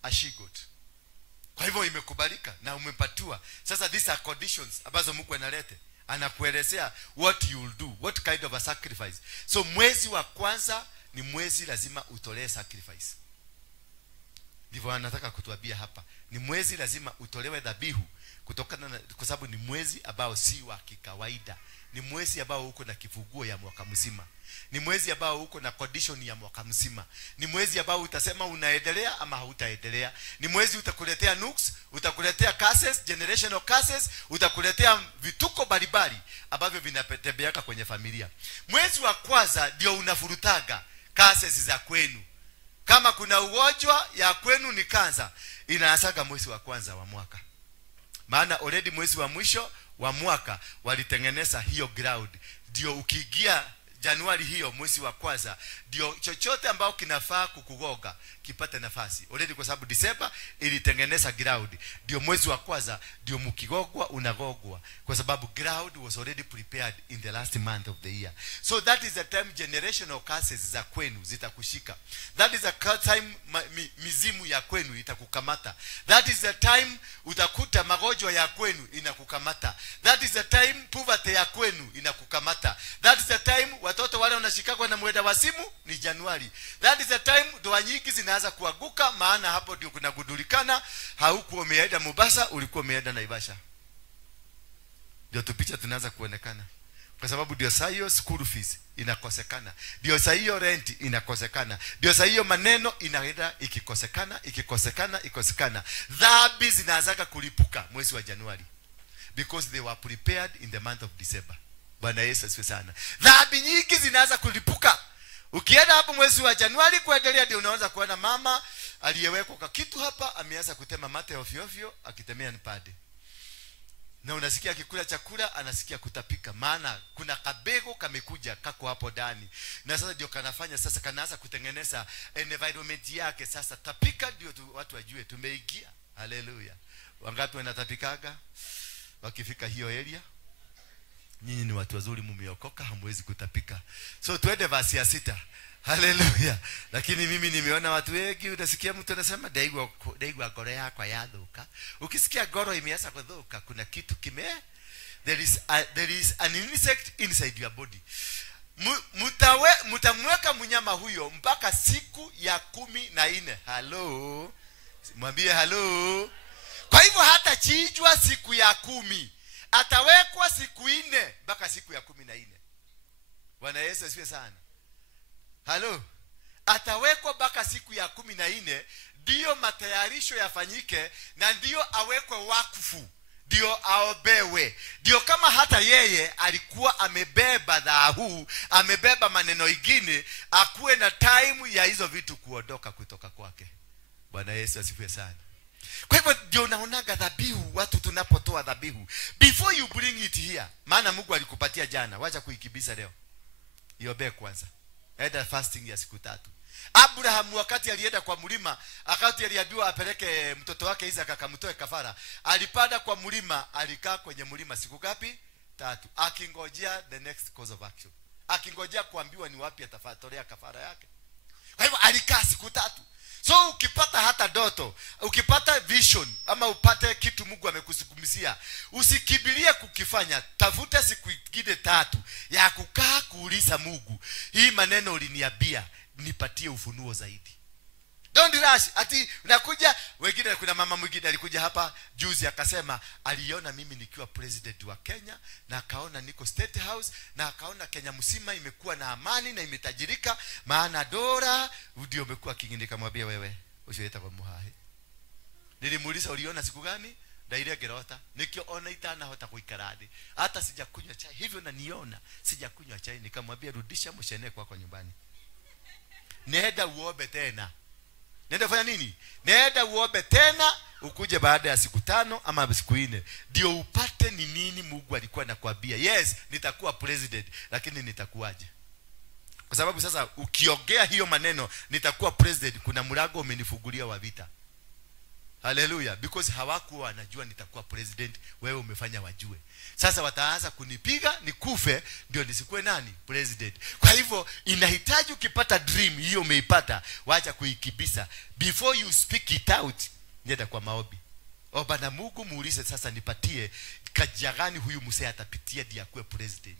a she goat. Kwa hivyo imekubalika na umepatiwa. Sasa these are conditions ambazo Mungu analete. Anakuelezea what you will do, what kind of a sacrifice. So mwezi wa kwanza ni mwezi lazima utolee sacrifice. Ndivyo anataka kutuambia hapa. Ni mwezi lazima utolewe dhabihu kutokana na, kwa sababu ni mwezi ambao si wa kikawaida. Ni mwezi ambao uko na kifunguo ya mwaka mzima. Ni mwezi ambao uko na condition ya mwaka mzima. Ni mwezi ambao utasema unaendelea ama hautaendelea. Ni mwezi utakuletea nuks, utakuletea curses, generational curses, utakuletea vituko baribari ambavyo vinatembeaka kwenye familia. Mwezi wa kwanza ndio unafurutaga curses za kwenu. Kama kuna ugonjwa ya kwenu ni kansa, inaanzaga mwezi wa kwanza wa mwaka. Maana already mwezi wa mwisho wa mwaka walitengeneza hiyo ground. Ndio ukiingia Januari hiyo mwezi wa kwanza, ndio chochote ambao kinafaa kukugoga kipate nafasi. Already kwa sababu December ilitengeneza ground. Ndio mwezi wa kwanza ndio mkigogwa unagogwa, kwa sababu ground was already prepared in the last month of the year. So that is the time generational curses za kwenu zitakushika. That is the time mizimu ya kwenu itakukamata. That is the time utakuta magonjwa ya kwenu inakukamata. That is the time poverty ya kwenu inakukamata. That is the time watoto wale wanashikagwa na mwenda wa simu ni Januari. That is the time ndoa nyingi zinaanza kuanguka, maana hapo ndio kunagudulikana haukuwa umeenda Mombasa, ulikuwa umeenda Naivasha. Ndio tupicha tunaanza kuonekana. Kwa sababu ndio saa hiyo school fees inakosekana. Ndio saa hiyo rent inakosekana. Ndio saa hiyo maneno inaenda ikosekana. Dhambi zinaanza kulipuka mwezi wa Januari, because they were prepared in the month of December. Bwana Yesu asifiwe sana. Dhambi nyingi zinaanza kulipuka. Ukienda hapo mwezi wa Januari kuendelea, ndio unaanza kuona mama aliyewekwa kwa kitu hapa ameanza kutema mate ovyo akitemea nipade. Na unasikia akikula chakula anasikia kutapika, maana kuna kabego kamekuja kako hapo ndani. Na sasa ndio kanafanya sasa kanaanza kutengeneza environment yake. Sasa tapika ndio watu wajue tumeingia. Haleluya. Wangapi wanatapikaga wakifika hiyo area? Nyinyi ni watu wazuri, mumeokoka, hamwezi kutapika. So tuende verse ya 6. Haleluya. Lakini mimi nimeona watu wengi, utasikia mtu anasema daigwa goro yako yadhuka. Ukisikia goro imeanza kudhuka, kuna kitu there is an insect inside your body. Mtamweka mnyama huyo mpaka siku ya 14. Hello. Mwambie hello. Kwa hivyo hata chinjwa siku ya 10. Atawekwa siku 4 mpaka siku ya 14. Bwana Yesu asifiwe sana. Halo. Atawekwa mpaka siku ya 14, ndio matayarisho yafanyike, na ndio awekwe wakfu, ndio aobewe. Ndio kama hata yeye alikuwa amebeba dhahabu, amebeba maneno ingine, akuwe na time ya hizo vitu kuondoka kutoka kwake. Bwana Yesu asifiwe sana. Kwa hivyo ndio naonaga dhabihu, watu tunapotoa dhabihu, before you bring it here, maana Mungu alikupatia jana, wacha kuikibisa leo. Iombe kwanza. Enda fasting ya siku 3. Abraham wakati alienda kwa mlima, akati aliambiwa apeleke mtoto wake Isaka akamtoe kafara, alipanda kwa mlima, alikaa kwenye mlima siku ngapi? 3, akingojea the next course of action. Akingojea kuambiwa ni wapi atafatolea kafara yake. Kwa hivyo alikaa siku 3. So ukipata hata ndoto, ukipata vision, ama upate kitu Mungu amekusukumisia, usikibilie kukifanya. Tafuta siku ingine 3 ya kukaa kuuliza Mungu, hii maneno uliniambia, nipatie ufunuo zaidi. Don't rush. Ati unakuja wengine. Kuna mama mwingine alikuja hapa juzi akasema aliona mimi nikiwa president wa Kenya, na akaona niko State House, na akaona Kenya mzima imekuwa na amani na imetajirika, maana dola ndio umekuwa king. Nikamwambia wewe usiweta kwa muhahe. Nilimuuliza uliona siku gani? Daire gerota nikiona itana hota kuikaradi, hata sijakunywa chai hivyo, na niona sijakunywa chai. Nikamwambia rudisha mshene kwako nyumbani, nenda uombe tena. Nenda fanya nini? Nenda uombe tena, ukuje baada ya siku 5 ama siku 4, ndio upate ni nini Mungu alikuwa anakuambia. Yes, nitakuwa president, lakini nitakuaje? Kwa sababu sasa ukiongea hiyo maneno nitakuwa president, kuna mlango umenifungulia wa vita. Hallelujah. Because hawakuwa wanajua nitakuwa president, wewe umefanya wajue. Sasa wataanza kunipiga nikufe ndio nisikuwe nani? President. Kwa hivyo inahitaji ukipata dream hiyo umeipata, wacha kuikibisa. Before you speak it out, nenda kwa maombi. Omba na Mungu, muulize sasa nipatie kaja gani huyu mzee atapitia ndiye akuwe president.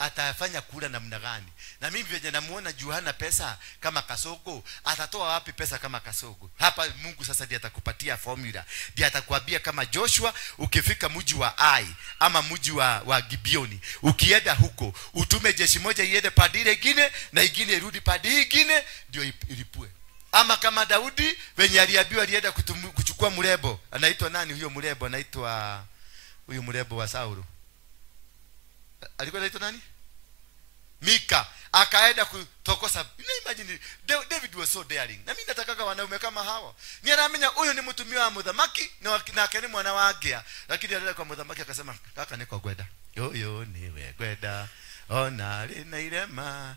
Atafanya kula namna gani? Na mimi vile namuona Johana pesa kama Kasogo, atatoa wapi pesa kama Kasogo? Hapa Mungu sasa ndiye atakupatia formula. Ndiye atakwambia kama Joshua, ukifika mji wa Ai ama mji wa Gibeoni, ukienda huko utume jeshi moja iende pande ile nyingine na nyingine irudi pande nyingine ndio ilipue. Ama kama Daudi venye aliambiwa alienda kuchukua mrebo, anaitwa nani huyo mrebo? Anaitwa huyo mrebo wa Saulo. Alikuwa anaitwa nani? Mika akaenda kutokosa. Imagine David was so daring. Na mimi nataka wanaume kama hawa. Ni anaamini huyu ni mtumio wa mudhamaki na akeni mwana wa Agea. Lakini alienda kwa mudhamaki akasema kaka niko gweda. Yo niwe gweda. Ona lina ilema.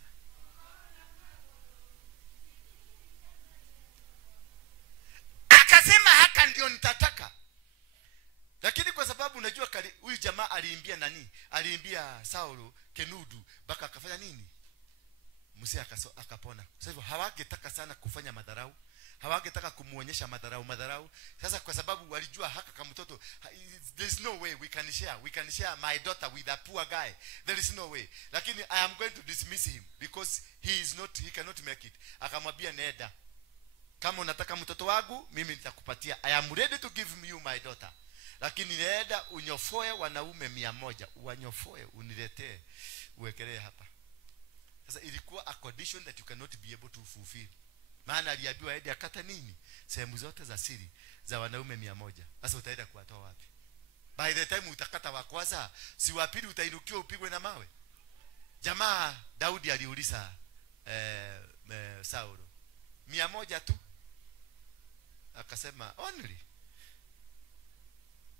Akasema haka ndio nitataka. Lakini kwa sababu unajua huyu jamaa aliimbia nani? Aliimbia Saulo kenudu baka akafanya nini? Musa akapona. Sasa hivyo hawangetaka sana kufanya madharau. Hawangetaka kumuonyesha madharau. Sasa kwa sababu walijua haka kama mtoto, there is no way we can share my daughter with a poor guy. There is no way. Lakini I am going to dismiss him because he cannot make it. Akamwambia nenda. Kama unataka mtoto wangu, mimi nitakupatia. I am ready to give you my daughter. Lakini nenda unyofoe wanaume 100. Uwanyofoe uniletee uwekelee hapa. Sasa ilikuwa a condition that you cannot be able to fulfill. Maana aliambiwa aende akata nini? Sehemu zote za siri za wanaume 100. Sasa utaenda kuwatoa wapi? By the time utakata wa kwanza, si wa pili utainukiwa upigwe na mawe. Jamaa Daudi aliuliza Saulo 100 tu. Akasema only.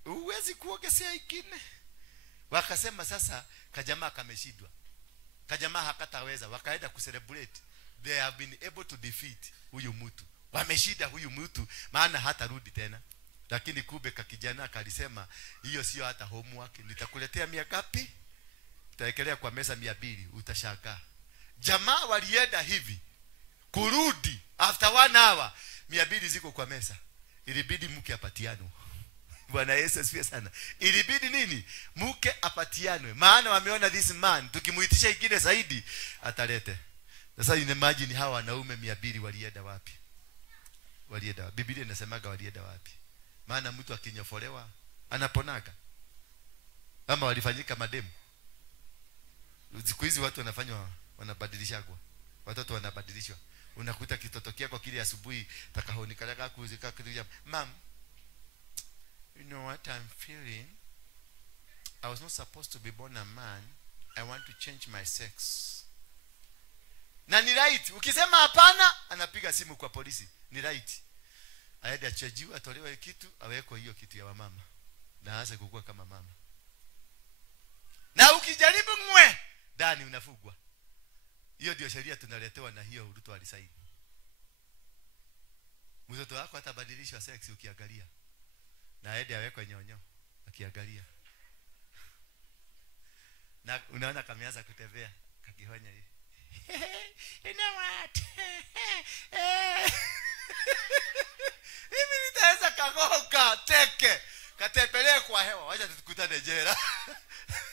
Uwezi kuongezea ingine. Wakasema sasa kajamaa kameshindwa. Kajamaa hakataweza. Wakaenda kucelebrate. They have been able to defeat huyu mtu. Wameshinda huyu mtu maana hata rudi tena. Lakini kumbe kakijana akalisema hiyo sio hata homework. Nitakuletea 100 ngapi? Utaekelea kwa meza 200 utashangaa. Jamaa walienda hivi. Kurudi after 1 hour 200 ziko kwa meza. Ilibidi mke apatiano. Bwana Yesu asifiwe sana. Ilibidi nini? Mke apatianwe. Maana wameona this man tukimuitisha ingine zaidi atalete. Sasa imagine hawa wanaume 200 walienda wapi? Walienda. Biblia inasemaga walienda wapi? Maana mtu akinyofolewa anaponaga. Ama walifanyika mademu. Siku hizi watu wanabadilishagwa. Watoto wanabadilishwa. Unakuta kitoto kiako kile asubuhi takahonikalaga kuzika kitu. Mom, you know what I'm feeling? I was not supposed to be born a man. I want to change my sex. Na ni right. Ukisema hapana, anapiga simu kwa polisi. Ni right. Aende achajiwe, atolewe kitu, aweko hiyo kitu ya mama. Na aanze kukua kama mama. Na ukijaribu ndani unafugwa. Hiyo ndio sheria tunaletewa na hiyo Ruto alisaini. Mtoto wako atabadilishwa sex ukiangalia. Na aende awekwe nyonyo akiangalia. Na unaona kameanza kutembea kakihonya hivi. You know what? Hivi nitaweza kagoka teke katembelee kwa hewa. Wacha tukutane jela.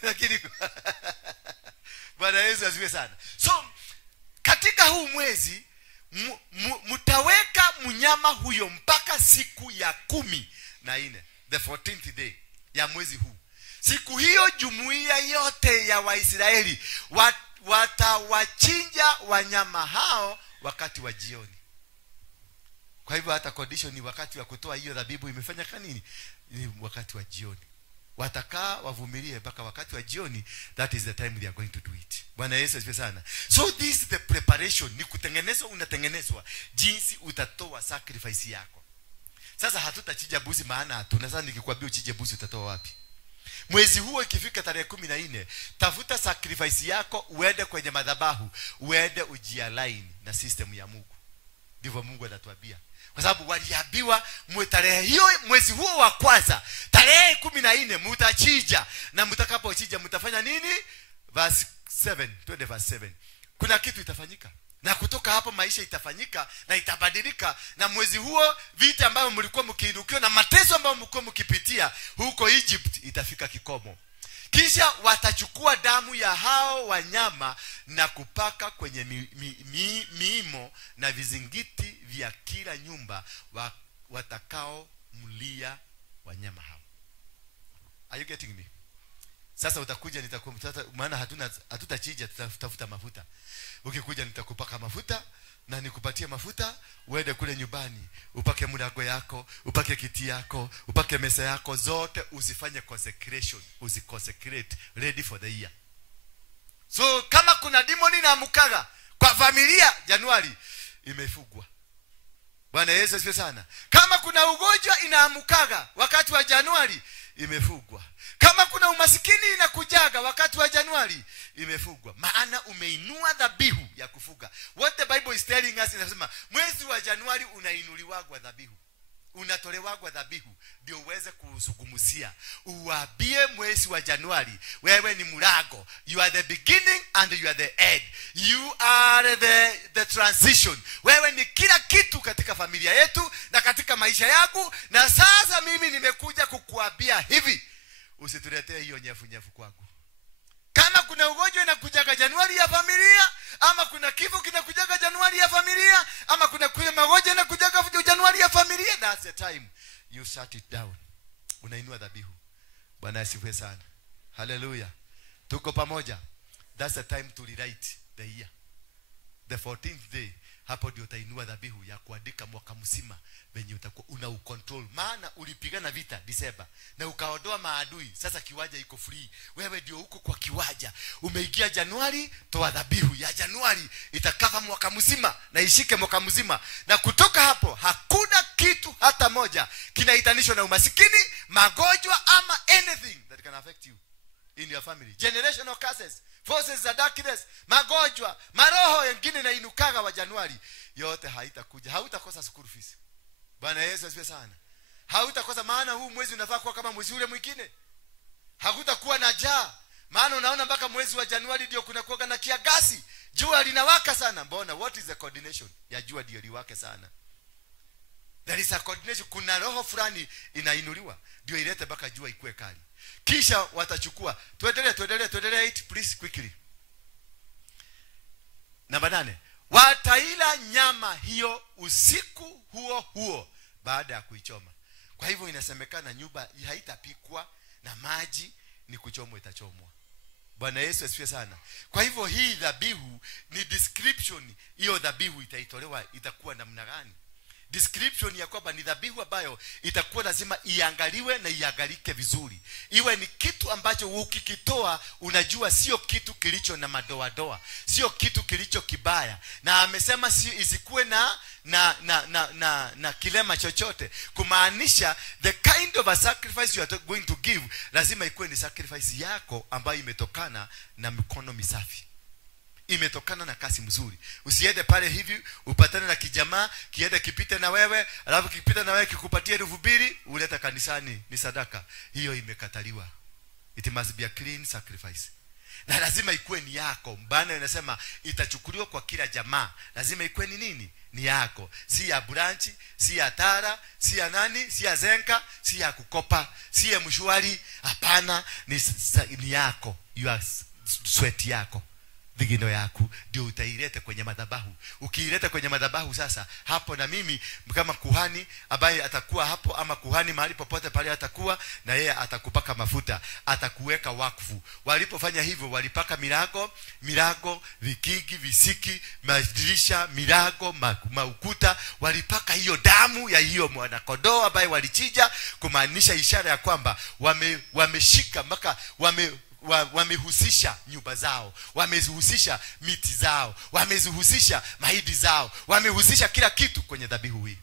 Lakini Bwana Yesu asifiwe sana. So katika huu mwezi mtaweka mnyama huyo mpaka siku ya 14, the 14th day ya mwezi huu. Siku hiyo jumuiya yote ya Waisraeli watawachinja wanyama hao wakati wa jioni. Kwa hivyo hata condition ni wakati wa kutoa hiyo dhabihu imefanya kanini? Ni wakati wa jioni. Watakaa wavumilie mpaka wakati wa jioni. That is the time they are going to do it. Bwana Yesu asifiwe sana. So this is the preparation. Ni kutengenezwa, unatengenezwa jinsi utatoa sacrifice yako. Sasa hatutachinja buzi maana hatuna. Sasa nikikwambia uchije buzi utatoa wapi? Mwezi huo ikifika tarehe 14, tafuta sacrifice yako, uende kwenye madhabahu, uende ujialign na system ya Mungu. Ndivyo Mungu anatuambia. Kwa sababu waliambiwa tarehe hiyo mwezi huo wa kwanza, tarehe 14 mtachinja, na mtakapochinja mtafanya nini? Verse 7, 20 verse 7. Kuna kitu itafanyika. Na kutoka hapo maisha itafanyika na itabadilika. Na mwezi huo vita ambavyo mlikuwa mkiinukiwa na mateso ambayo mlikuwa mkipitia huko Egypt itafika kikomo. Kisha watachukua damu ya hao wanyama na kupaka kwenye miimo na vizingiti vya kila nyumba watakao mlia wanyama hao. Are you getting me? Sasa utakuja nitakumtata, maana hatutachinja, tutafuta mafuta. Ukikuja nitakupaka mafuta na nikupatie mafuta, uende kule nyumbani, upake mlango yako, upake kiti yako, upake meza yako zote, usifanye consecration, usiconsecrate, ready for the year. So kama kuna demoni na mukaga kwa familia, Januari imefugwa. Bwana Yesu asifiwe sana. Kama kuna ugonjwa inaamukaga wakati wa Januari, imefugwa. Kama kuna umasikini inakujaga wakati wa Januari, imefugwa. Maana umeinua dhabihu ya kufuga. What the Bible is telling us, inasema mwezi wa Januari unainuliwagwa dhabihu, unatolewagwa dhabihu, ndio uweze kuzungumzia. Uwaambie mwezi wa Januari, wewe ni mlango. You are the beginning and you are the end. You are the transition. Wewe ni kila kitu katika familia yetu na katika maisha yangu. Na sasa mimi nimekuja kukuambia hivi, usituletee hiyo nyefu kwangu. Kama kuna ugonjwa inakujaga Januari ya familia, ama kuna kifo kinakujaga Januari ya familia, ama kuna magonjwa inakujaga Januari ya familia, that's the time you shut it down. Unainua dhabihu. Bwana asifiwe sana. Hallelujah. Tuko pamoja. That's the time to rewrite the year. The 14th day, hapo ndio utainua dhabihu ya kuandika mwaka mzima venye utakuwa una ucontrol. Maana ulipigana vita December na ukaondoa maadui. Sasa kiwaja iko free. Wewe ndio huko kwa kiwaja. Umeingia Januari, toa dhabihu ya Januari itakava mwaka mzima na ishike mwaka mzima. Na kutoka hapo hakuna kitu hata moja kinaitanishwa na umasikini, magonjwa ama anything that can affect you in your family. Generational curses, forces of darkness, magonjwa, maroho yengine na inukaga wa Januari, yote haitakuja. Hautakosa school fees. Bwana Yesu asifiwe sana. Hautakosa, maana huu mwezi unafaa kuwa kama mwezi ule mwingine. Hakutakuwa na njaa. Maana unaona mpaka mwezi wa Januari ndio kuna kuwa na kiangazi. Jua linawaka sana. Mbona? What is the coordination? Ya jua ndio liwake sana. There is a coordination. Kuna roho fulani inainuliwa ndio ilete mpaka jua ikue kali. Kisha watachukua. Tuendelee 8 please quickly. Namba 8. Wataila nyama hiyo usiku huo baada ya kuichoma. Kwa hivyo inasemekana nyumba haitapikwa na maji, ni kuchomwa itachomwa. Bwana Yesu asifiwe sana. Kwa hivyo hii dhabihu ni description, hiyo dhabihu itaitolewa itakuwa namna gani? Description ya kwamba ni dhabihu ambayo itakuwa lazima iangaliwe na iangalike vizuri. Iwe ni kitu ambacho ukikitoa unajua sio kitu kilicho na madoadoa, sio kitu kilicho kibaya. Na amesema si isikuwe na kilema chochote. Kumaanisha the kind of a sacrifice you are going to give lazima ikuwe ni sacrifice yako ambayo imetokana na mikono misafi, imetokana na kasi mzuri. Usiende pale hivi upatane na kijamaa kiende kipite na wewe, alafu kipita na wewe kikupatie 2,000 uleta kanisani ni sadaka. Hiyo imekataliwa. It must be a clean sacrifice. Na lazima ikuwe ni yako. Mbana inasema itachukuliwa kwa kila jamaa. Lazima ikuwe ni nini? Ni yako. Si ya branch, si ya tara, si ya nani, si ya zenka, si ya kukopa, si ya mshwari. Hapana, ni yako. Your sweat yako, vigino yako ndio utaileta kwenye madhabahu. Ukiileta kwenye madhabahu sasa, hapo na mimi kama kuhani ambaye atakuwa hapo, ama kuhani mahali popote pale atakuwa, na yeye atakupaka mafuta, atakuweka wakfu. Walipofanya hivyo walipaka milango, vikigi, visiki, madirisha, milango, maukuta, walipaka hiyo damu ya hiyo mwana kondoo ambaye walichinja, kumaanisha ishara ya kwamba wameshika mpaka wamehusisha nyumba zao, wamehusisha miti zao, wamehusisha mahindi zao, wamehusisha kila kitu kwenye dhabihu hii.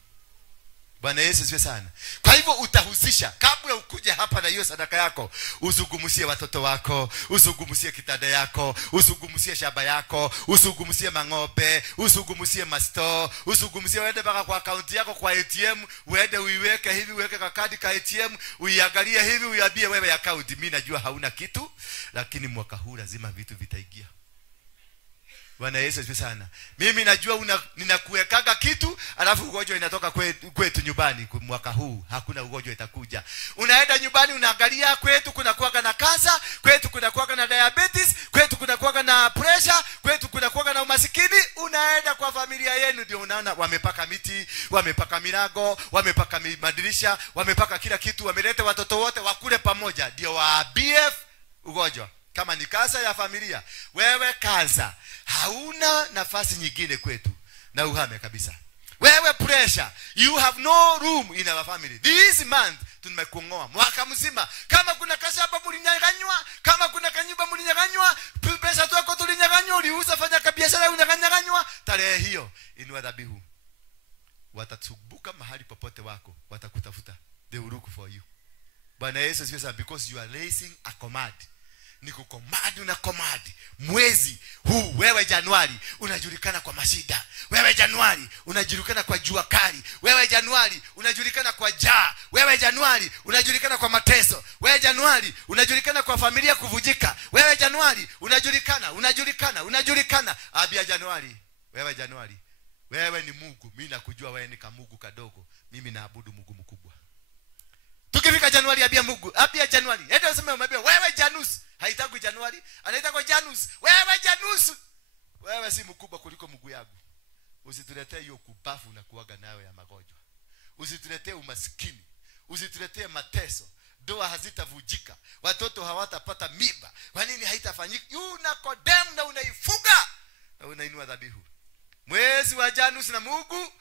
Bwana Yesu asifiwe sana. Kwa hivyo utahusisha kabla ukuje hapa na hiyo sadaka yako. Usugumusie watoto wako, usugumusie kitanda yako, usugumusie shamba yako, usugumusie mang'ombe, usugumusie masto, usugumusie uende mpaka kwa account yako kwa ATM, uende uiweke hivi, uweke kadi ka ATM, uiangalie hivi, uiambie wewe account, mimi najua hauna kitu, lakini mwaka huu lazima vitu vitaingia. Bwana Yesu asifiwe sana. Mimi najua ninakuwekaga kitu, alafu ugonjwa inatoka kwetu nyumbani. Mwaka huu hakuna ugonjwa itakuja. Unaenda nyumbani unaangalia, kwetu kuna kuwaga na kansa, kwetu kuna kuwaga na diabetes, kwetu kuna kuwaga na pressure, kwetu kuna kuwaga na umasikini. Unaenda kwa familia yenu ndio unaona wamepaka miti, wamepaka milango, wamepaka madirisha, wamepaka kila kitu, wameleta watoto wote wakule pamoja ndio waambie ugonjwa. Kama ni kansa ya familia, wewe kansa hauna nafasi nyingine kwetu, na uhame kabisa. Wewe pressure, you have no room in our family. This month tumekuongoa mwaka mzima. Kama kuna kashamba mlinyang'anywa, kama kuna kanyumba mlinyang'anywa, pesa zako tulinyang'anywa, uliuza fanya biashara unyang'anywa, tarehe hiyo inua dhabihu. Watatubuka mahali popote wako, watakutafuta. They will look for you. Bwana Yesu asifiwe, because you are raising a command. Niko command una command. Mwezi huu wewe Januari unajulikana kwa mashida. Wewe Januari unajulikana kwa jua kali. Wewe Januari unajulikana kwa njaa. Wewe Januari unajulikana kwa mateso. Wewe Januari unajulikana kwa familia kuvujika. Wewe Januari unajulikana. Abia Januari. Wewe Januari. Wewe ni Mungu. Mimi nakujua wewe ni kamungu kadogo. Mimi naabudu Mungu mkubwa. Tukifika Januari abia Januari. Hata useme umebia wewe Janus. Haitagwi Januari, anaitwa Janus. Wewe Janus. Wewe si mkubwa kuliko Mungu yangu. Usituletee hiyo kubafu na kuaga nayo ya magonjwa. Usituletee umaskini. Usituletee mateso. Ndoa hazitavujika. Watoto hawatapata mimba. Kwa nini haitafanyika? Una condemn na unaifuga na unainua dhabihu. Mwezi wa Janus na Mungu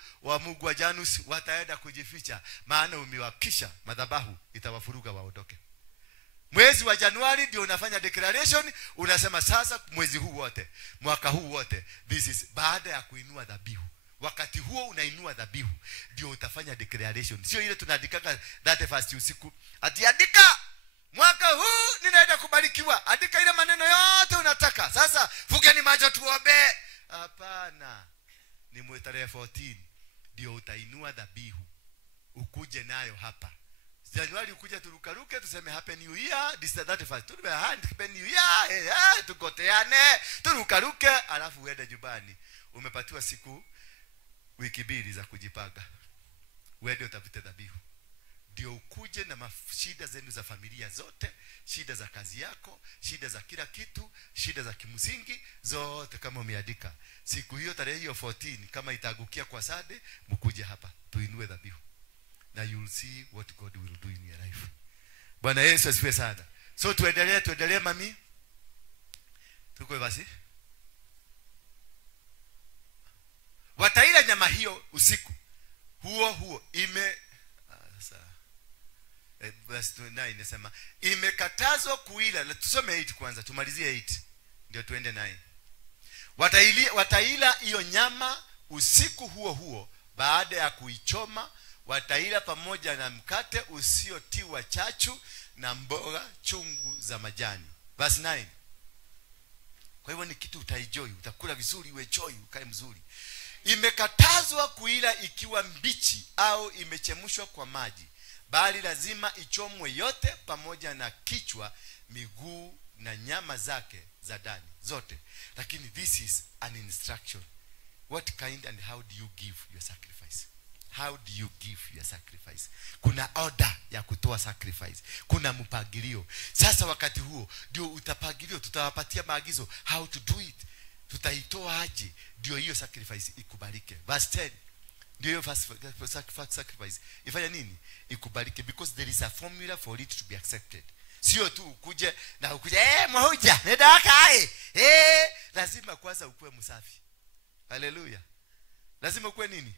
wa Janus wataenda kujificha, maana umewakisha madhabahu itawafuruga waondoke. Mwezi wa Januari ndio unafanya declaration, unasema sasa mwezi huu wote, mwaka huu wote, this is baada ya kuinua dhabihu. Wakati huo unainua dhabihu ndio utafanya declaration. Sio ile tunaandika that first usiku. Atiandika mwaka huu ninaenda kubarikiwa. Andika ile maneno yote unataka. Sasa fungeni macho tuombe. Hapana. Ni mwezi tarehe 14 ndio utainua dhabihu. Ukuje nayo hapa. Januari ukuja turukaruke tuseme happy new year, this is 31st. Tuwe happy new year, tukoteane, turukaruke, alafu uende nyumbani. Umepatiwa siku wiki mbili za kujipanga. Uende utafute dhabihu. Ndio ukuje na shida zenu za familia zote, shida za kazi yako, shida za kila kitu, shida za kimsingi zote kama umeandika. Siku hiyo tarehe hiyo 14 kama itaangukia kwa Sunday, mkuje hapa tuinue dhabihu. Na you will see what God will do in your life. Bwana Yesu asifiwe sana. So tuendelee mami. Tuko basi. Wataila nyama hiyo usiku. Huo verse 9 inasema imekatazwa kuila. Tusome 8 kwanza, tumalizie 8 ndio tuende 9. Wataila hiyo nyama usiku huo baada ya kuichoma. Wataila pamoja na mkate usiotiwa chachu na mboga chungu za majani. Verse 9. Kwa hivyo ni kitu utaenjoy, utakula vizuri, uenjoy, ukae mzuri. Imekatazwa kuila ikiwa mbichi au imechemshwa kwa maji, bali lazima ichomwe yote pamoja na kichwa, miguu na nyama zake za ndani zote. Lakini this is an instruction. What kind and how do you give your sacrifice? How do you give your sacrifice? Kuna order ya kutoa sacrifice. Kuna mpangilio. Sasa wakati huo ndio utapangilio, tutawapatia maagizo how to do it. Tutaitoa aje ndio hiyo sacrifice ikubalike. Verse 10. Ndio hiyo first sacrifice ifanya nini? Ikubalike, because there is a formula for it to be accepted. Sio tu ukuje mwahuja nedaka lazima kwanza ukue msafi. Hallelujah. Lazima ukue nini?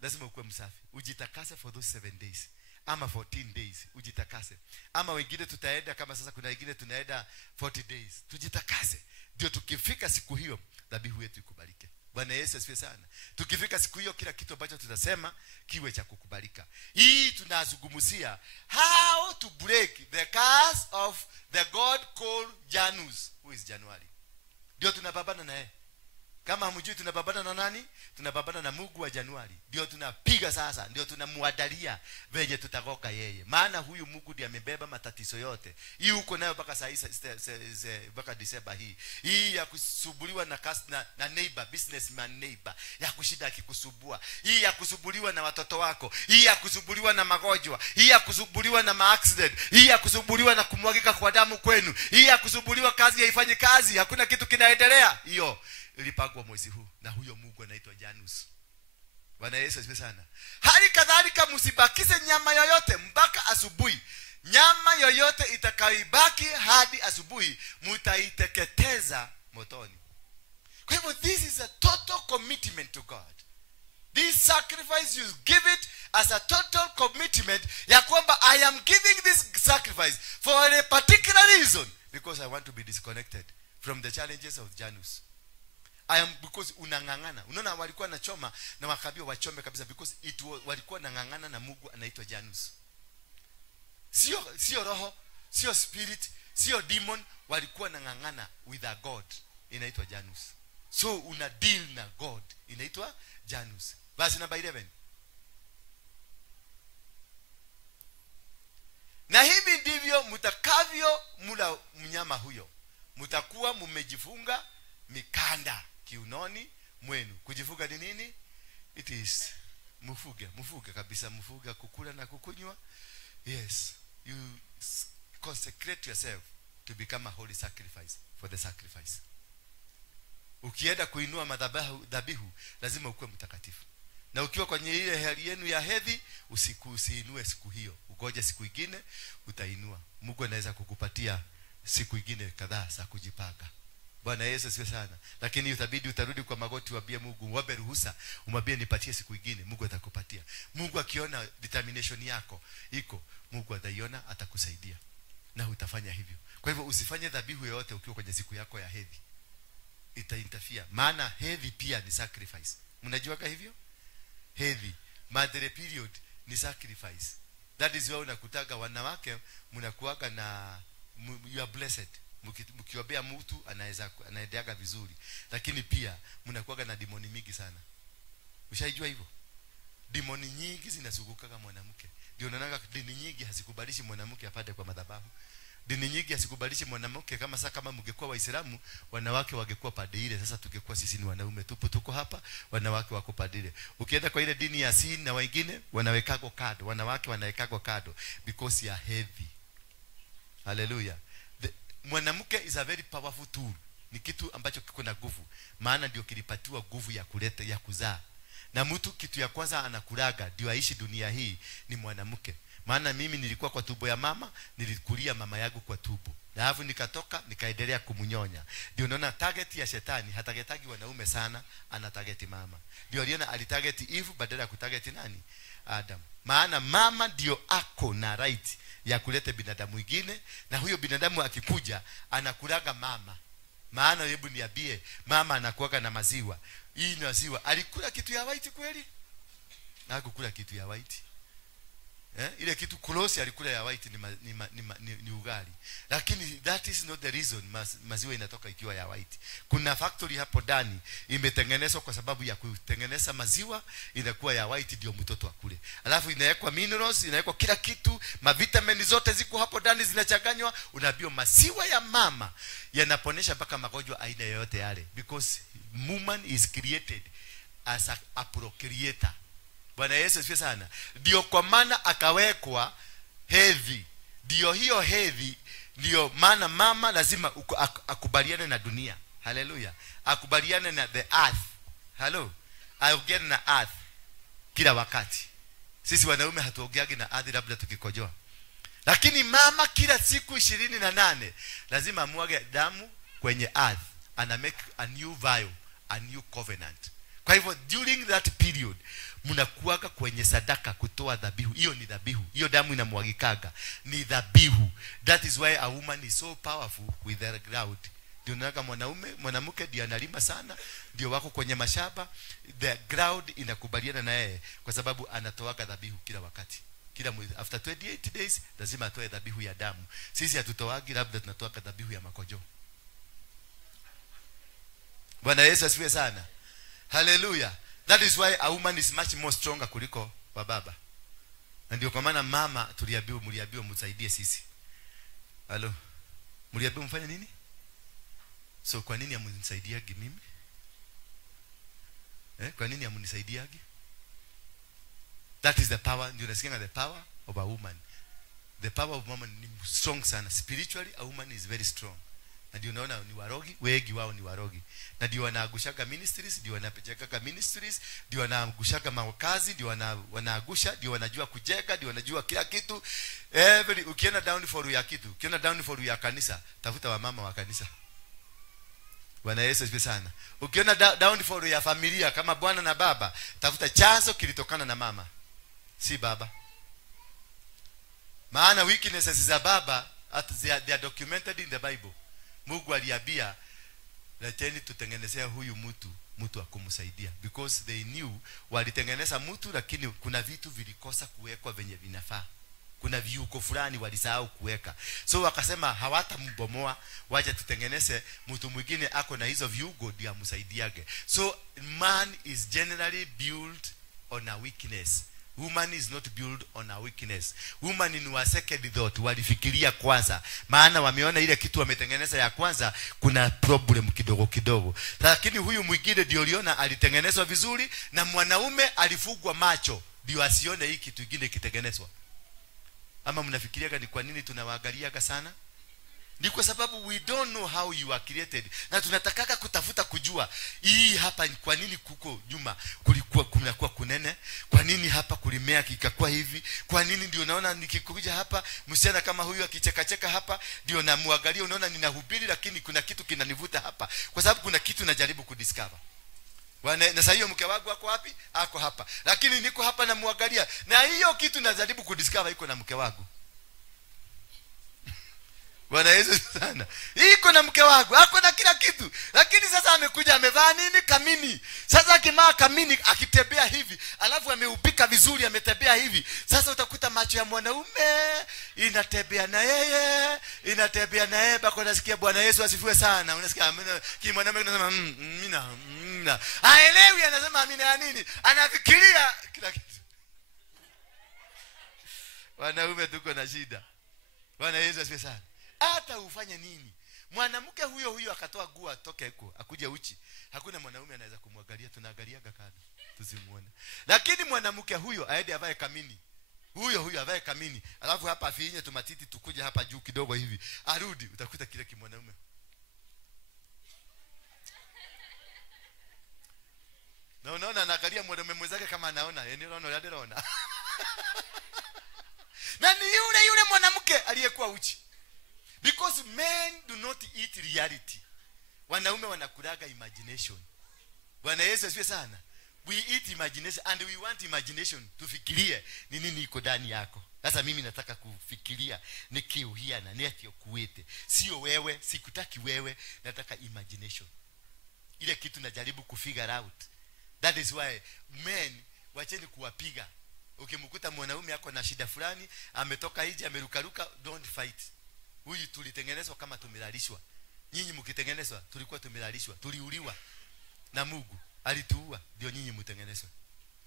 Lazima ukue msafi. Ujitakase for those 7 days ama 14 days. Ujitakase. Ama wengine tutaenda kama sasa kuna wengine tunaenda 40 days. Tujitakase. Ndio tukifika siku hiyo dhabihu yetu ikubalike. Bwana Yesu asifiwe sana. Tukifika siku hiyo kila kitu ambacho tutasema kiwe cha kukubalika. Hii tunazungumzia how to break the curse of the God called Janus, who is January. Ndio tunapambana naye. Kama hamjui tunapambana na nani? Tunapambana na Mungu wa Januari. Ndio tunapiga sasa, ndio tunamuadalia venye tutakoka yeye. Maana huyu Mungu ndiye amebeba matatizo yote. Hii uko nayo mpaka saa hizi mpaka December hii. Hii ya kusubuliwa na neighbor, businessman neighbor, ya kushida akikusubua. Hii ya kusubuliwa na watoto wako. Hii ya kusubuliwa na magonjwa. Hii ya kusubuliwa na accident. Hii ya kusubuliwa na kumwagika kwa damu kwenu. Hii ya kusubuliwa kazi haifanyi kazi, hakuna kitu kinaendelea. Hiyo ilipangwa mwezi huu na huyo Mungu anaitwa Janus. Bwana Yesu asifiwe sana. Hali kadhalika msibakise nyama yoyote mpaka asubuhi. Nyama yoyote itakaibaki hadi asubuhi mtaiteketeza motoni. Kwa hivyo this is a total commitment to God. This sacrifice, you give it as a total commitment ya kwamba I am giving this sacrifice for a particular reason, because I want to be disconnected from the challenges of Janus. Because unangangana. Unaona walikuwa na choma na wakaambiwa wachome kabisa, because walikuwa nangangana na Mungu anaitwa Janus. Sio roho, sio spirit, sio demon, walikuwa nangangana with a god inaitwa Janus. So una deal na god inaitwa Janus. Verse number 11. Na hivi ndivyo mtakavyo mula mnyama huyo. Mtakuwa mmejifunga mikanda kiunoni mwenu. Kujifunga ni nini? It is mufuga kabisa, mufuga kukula na kukunywa. Yes, you consecrate yourself to become a holy sacrifice for the sacrifice. Ukienda kuinua madhabihu lazima ukuwe mtakatifu. Na ukiwa kwenye ile hali yenu ya hedhi, usiinue siku hiyo. Ugoje siku nyingine utainua. Mungu anaweza kukupatia siku nyingine kadhaa za kujipanga. Bwana Yesu asifiwe sana. Lakini utarudi kwa magoti uambie Mungu, wape ruhusa, umwambie nipatie siku nyingine, Mungu atakupatia. Mungu akiona determination yako iko, Mungu ataiona, atakusaidia. Na utafanya hivyo. Kwa hivyo usifanye dhabihu yoyote ukiwa kwenye siku yako ya hedhi. Itainterfere. Maana hedhi pia ni sacrifice. Mnajua hivyo? Hedhi, mother period ni sacrifice. That is why unakutaga wanawake mnakuaga na you are blessed. Mkiombea mtu anaendeaga vizuri. Lakini pia mnakuaga na demoni mingi sana. Ushaijua hivyo? Demoni nyingi zinazungukaga mwanamke. Ndio unaona dini nyingi hazikubalishi mwanamke apate kwa madhabahu. Dini nyingi hasikubalishi mwanamke kama mngekuwa Waislamu, wanawake wangekuwa pande ile. Sasa tungekuwa sisi ni wanaume tuko hapa, wanawake wako pande ile. Ukienda kwa ile dini ya Sin na wengine wanawekako kado, wanawake wanawekako kado because ya heavy. Hallelujah. Mwanamke is a very powerful tool. Ni kitu ambacho kiko na nguvu. Maana ndio kilipatiwa nguvu ya kuleta ya kuzaa. Na mtu kitu ya kwanza anakulaga ndio aishi dunia hii ni mwanamke. Maana mimi nilikuwa kwa tumbo ya mama, nilikulia mama yangu kwa tumbo. Na hapo nikatoka, nikaendelea kumunyonya. Ndio unaona target ya shetani, hatagetagi wanaume sana, ana target mama. Ndio aliona alitarget Eve badala ya kutarget nani? Adam. Maana mama ndio ako na right ya kuleta binadamu mwingine, na huyo binadamu akikuja anakulaga mama. Maana hebu niambie, mama anakuaga na maziwa. Hii ni maziwa. Alikula kitu ya white kweli? Na hakukula kitu ya white. Ile kitu close alikula ya white ni ugali. Lakini that is not the reason maziwa inatoka ikiwa ya white. Kuna factory hapo ndani imetengenezwa kwa sababu ya kutengeneza maziwa inakuwa ya white ndio mtoto akule. Alafu inawekwa minerals, inawekwa kila kitu, mavitamini zote ziko hapo ndani zinachanganywa, unaambiwa maziwa ya mama yanaponesha mpaka magonjwa aina yoyote yale, because woman is created as a procreator. Bwana Yesu asifiwe sana. Ndio kwa maana akawekwa hedhi. Ndio hiyo hedhi, ndio maana mama lazima akubaliane na dunia. Hallelujah. Akubaliane na the earth. Hello. Aongea na earth kila wakati. Sisi wanaume hatuongeagi na earth labda tukikojoa. Lakini mama kila siku 28 lazima amwage damu kwenye earth. Ana make a new vow, a new covenant. Kwa hivyo during that period mnakuaga kwenye sadaka kutoa dhabihu. Hiyo ni dhabihu. Hiyo damu inamwagikaga ni dhabihu. That is why a woman is so powerful with the ground. Ndio unaona mwanamke ndiye analima sana, ndio wako kwenye mashamba, the ground inakubaliana na yeye kwa sababu anatoaga dhabihu kila wakati. Kila after 28 days lazima atoe dhabihu ya damu. Sisi hatutoagi, labda tunatoa dhabihu ya makojo. Bwana Yesu asifiwe sana. Hallelujah. That is why a woman is much more stronger kuliko baba. Na ndio kwa maana mama mliambiwa msaidie sisi. Hello. Mliambiwa mfanye nini? So kwa nini hamnisaidiagi mimi? Kwa nini hamnisaidiagi? That is the power. Ndio nasikia the power of a woman. The power of woman ni strong sana. Spiritually a woman is very strong. Na ndio unaona ni warogi, wengi wao ni warogi. Na ndio wanaagushaga ministries, ndio wanapecheka ministries, ndio wanaagushaga makazi, ndio wanaagusha, ndio wanajua kujenga, ndio wanajua kila kitu. Ukienda down for ya kitu, ukienda down for ya kanisa, tafuta wamama wa kanisa. Bwana Yesu asifiwe sana. Ukiona downfall ya familia kama bwana na baba, tafuta chanzo kilitokana na mama, si baba. Maana weaknesses za baba they are documented in the Bible. Mungu aliambia leteni tutengenezea huyu mtu akumsaidia, because they knew walitengeneza mtu lakini kuna vitu vilikosa kuwekwa venye vinafaa. Kuna viuko fulani walisahau kuweka. So wakasema hawatambomoa, waje tutengeneze mtu mwingine ako na hizo viugo ndio amsaidiage. So man is generally built on a weakness. Woman is not built on a weakness. Woman in a second thought, walifikiria kwanza. Maana wameona ile kitu wametengeneza ya kwanza kuna problem kidogo. Lakini huyu mwingine ndio aliona alitengenezwa vizuri, na mwanaume alifungwa macho ndio asione hii kitu kingine kitengenezwa. Ama mnafikiriaga ni kwa nini tunawaangaliaga sana? Ni kwa sababu we don't know how you are created. Na tunataka kutafuta kujua hii hapa kwa nini kuko nyuma kunakuwa kunene, kwa nini hapa kulimea kikakuwa hivi, kwa nini ndio naona nikikuja hapa msichana kama huyu akicheka hapa ndio namuangalia unaona ninahubiri lakini kuna kitu kinanivuta hapa, kwa sababu kuna kitu najaribu kudiscover. Na sasa hiyo mke wangu ako wapi? Ako hapa. Lakini niko hapa na muangalia, na hiyo kitu najaribu kudiscover iko na mke wangu. Bwana Yesu sana. Iko na mke wangu, ako na kila kitu. Lakini sasa amekuja amevaa nini? Kamini. Sasa akimaa kamini akitembea hivi, alafu ameupika vizuri ametembea hivi. Sasa utakuta macho ya mwanaume inatembea na yeye, bako nasikia Bwana Yesu asifiwe sana. Unasikia amina. Kimwanaume anasema amina. Haelewi anasema amina ya nini? Anafikiria kila kitu. Wanaume tuko na shida. Bwana Yesu asifiwe sana. Hata ufanye nini, mwanamke huyo akatoa nguo atoke huko akuje uchi, hakuna mwanaume anaweza kumwangalia, tunaangaliaga kando tusimuone. Lakini mwanamke huyo aende avae kamini, huyo avae kamini, alafu hapa afinye tumatiti tukuje hapa juu kidogo hivi, arudi utakuta kile kimwanaume. Na unaona anaangalia mwanaume mwenzake kama anaona, unaona. Na ni yule mwanamke aliyekuwa uchi. Because men do not eat reality. Wanaume wanakulaga imagination. Bwana Yesu asifiwe sana. We eat imagination and we want imagination. Tufikirie ni nini iko ndani yako. Sasa mimi nataka kufikiria nikiuhia na netio kuwete. Sio wewe, sikutaki wewe, nataka imagination. Ile kitu najaribu kufigure out. That is why men wacheni kuwapiga. Ukimkuta mwanaume yako na shida fulani, ametoka nje amerukaruka, don't fight. Huyu tulitengenezwa kama tumelalishwa. Nyinyi mkitengenezwa tulikuwa tumelalishwa, tuliuliwa na Mungu, alituua ndio nyinyi mtengenezwe.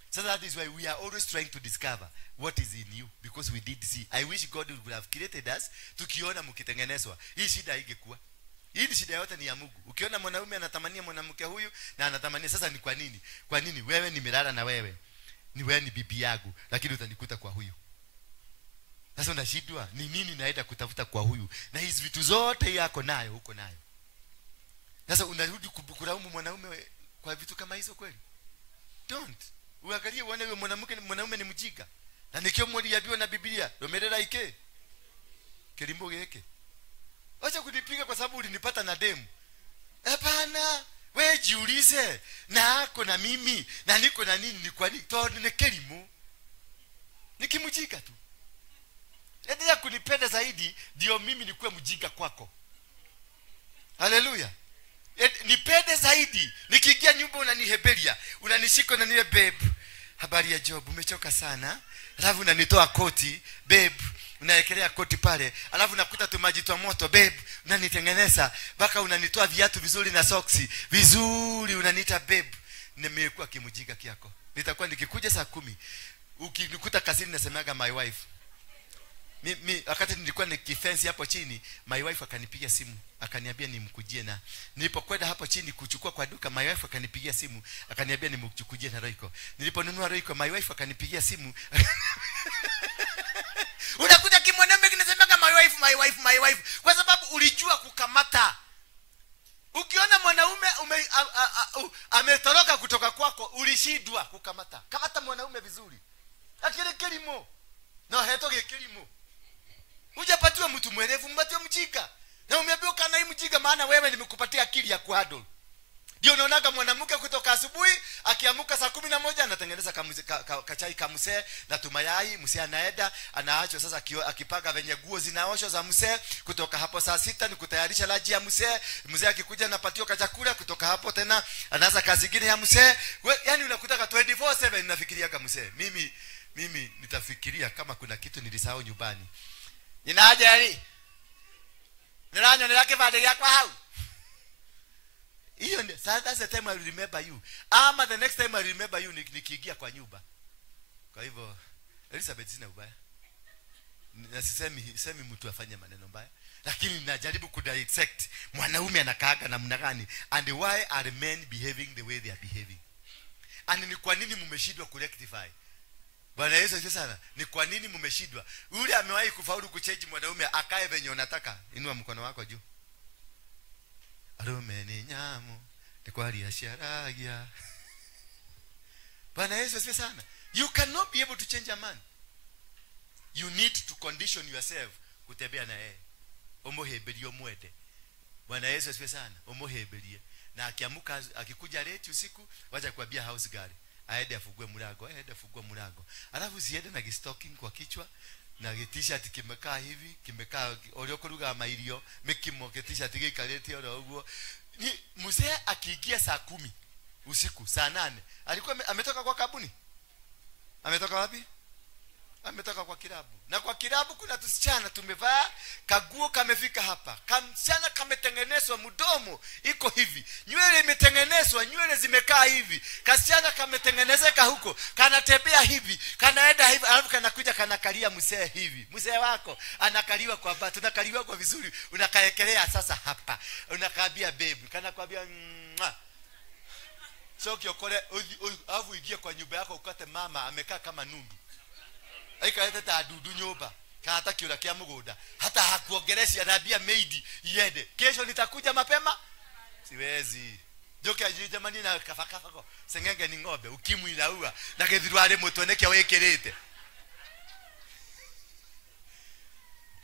So that is why we are always trying to discover what is in you, because we did see. I wish God would have created us tukiona mkitengenezwa. Hii shida haingekuwa. Hii shida yote ni ya Mungu. Ukiona mwanaume anatamania mwanamke huyu na anatamania, sasa ni kwa nini? Kwa nini wewe nimelala na wewe? Ni wewe ni bibi yangu, lakini utanikuta kwa huyu. Sasa unashindwa ni nini naenda kutafuta kwa huyu, na hizi vitu zote yako nayo huko nayo. Sasa unarudi kulaumu mwanaume kwa vitu kama hizo kweli? Don't. Uangalie uone wewe mwanaume ni mjinga. Na nikio mwaliambiwa na Biblia, romerera ike. Kelimbo yake. Acha kunipiga kwa sababu ulinipata na demu. Hapana, wewe jiulize, na ako na mimi na niko na nini, ni kwa nini? Toa ni kelimo. Nikimjinga tu. Endelea kunipenda zaidi ndio mimi nikuwe mjinga kwako. Haleluya. Nipende zaidi. Nikiingia nyumba unanihebelia, unanishika na nile babe. Habari ya job, umechoka sana. Alafu unanitoa koti, babe. Unaekelea koti pale. Alafu nakuta tu maji tu moto, babe. Unanitengeneza, mpaka unanitoa viatu vizuri na soksi vizuri, unaniita babe. Nimekuwa kimjinga kiako. Nitakuwa nikikuja saa 10. Ukinikuta kazini nasemaga my wife. Mimi wakati nilikuwa nikifensi hapo chini, my wife akanipigia simu, akaniambia nimkujie, na nilipokwenda hapo chini kuchukua kwa duka, my wife akanipigia simu, akaniambia nimkujie na Royco. Niliponunua Royco, my wife akanipigia simu. Unakuta kimwanaume kinasemaga my wife kwa sababu ulijua kukamata. Ukiona mwanaume ametoroka kutoka kwako, ulishindwa kukamata. Kamata mwanaume vizuri. Akile kelimo. Na hetoke kelimo. Hujapatiwa mtu mwerevu, mpatiwa mjinga. Na umeambiwa kana hii mjinga mahali maana wewe nimekupatia akili ya kuhandle. Ndio unaonaga mwanamke kutoka asubuhi akiamuka saa 11 anatengeneza kachai kamsee na tumayai, msee anaenda anaachwa sasa akipaga venye nguo zinaoshwa za msee. Kutoka hapo saa 6 ni kutayarisha laji ya msee. Msee akikuja anapatiwa kachakula. Kutoka hapo tena anaanza kazi nyingine ya msee. Yaani unakutaka 24/7 ninafikiria kama msee. Mimi nitafikiria kama kuna kitu nilisahau nyumbani. Ninaje ali? Niranyo nilake baada ya kwa hau. Hiyo ndio that's the time I will remember you. Ama the next time I remember you nikiingia kwa nyumba. Kwa hivyo Elizabeth sina ubaya. Na sisemi mtu afanye maneno mbaya, lakini ninajaribu kudissect mwanaume anakaaga namna gani and why are men behaving the way they are behaving. And ni kwa nini mmeshindwa kurectify? Bwana Yesu asifiwe sana. Ni kwa nini mmeshindwa? Yule amewahi kufaulu kuchange mwanaume akae venye unataka. Inua mkono wako juu. Arume ni nyamu ni kwali ya sharagia. Bwana Yesu asifiwe sana. You cannot be able to change a man. You need to condition yourself kutembea na yeye. Omohebelie mwede. Bwana Yesu asifiwe sana. Omohebelie. Na akiamuka akikuja late usiku, wacha kuambia house girl aende afungue mlango. Alafu ziende na stocking kwa kichwa na t-shirt kimekaa hivi, kimekaa oliokuruga mairio, mikimo t-shirt gikarete oro uguo. Ni mzee akiingia saa 10 usiku, saa 8 alikuwa ametoka kwa kabuni. Ametoka wapi? Ametoka kwa kilabu. Na kwa kilabu kuna tusichana tumevaa kaguo kamefika hapa. Kamsichana kametengenezwa mdomo iko hivi. Nywele imetengenezwa, nywele zimekaa hivi. Kasichana kametengenezeka huko, kanatembea hivi, kanaenda hivi, alafu kanakuja kanakalia mzee hivi. Mzee wako anakaliwa kwa batu, tunakaliwa kwa vizuri, unakaekelea sasa hapa. Unakaambia baby, kanakwambia sio kiokole, avu ingie kwa nyumba yako ukate mama amekaa kama nundu. Aika ta dudu nyoba hata kiura kia mugoda hata hakuongelesha anambia maid yende kesho nitakuja mapema siwezi joka jamani na kafakafako sengenge ni ng'ombe ukimwi ilaua na githirware mutoneke wekirite.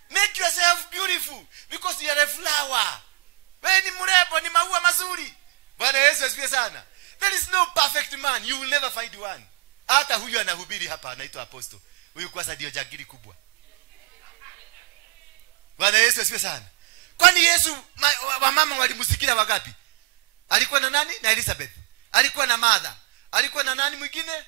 Make yourself beautiful because you are a flower. Wewe ni mrembo, ni maua mazuri. Bwana Yesu asifiwe sana. There is no perfect man, you will never find one. Hata huyu anahubiri hapa anaitwa apostle. Huyu kwanza ndio jagiri kubwa. Bwana Yesu asifiwe sana. Kwani Yesu wamama walimsikia wangapi? Alikuwa na nani? Na Elizabeth. Alikuwa na Martha. Alikuwa na nani mwingine?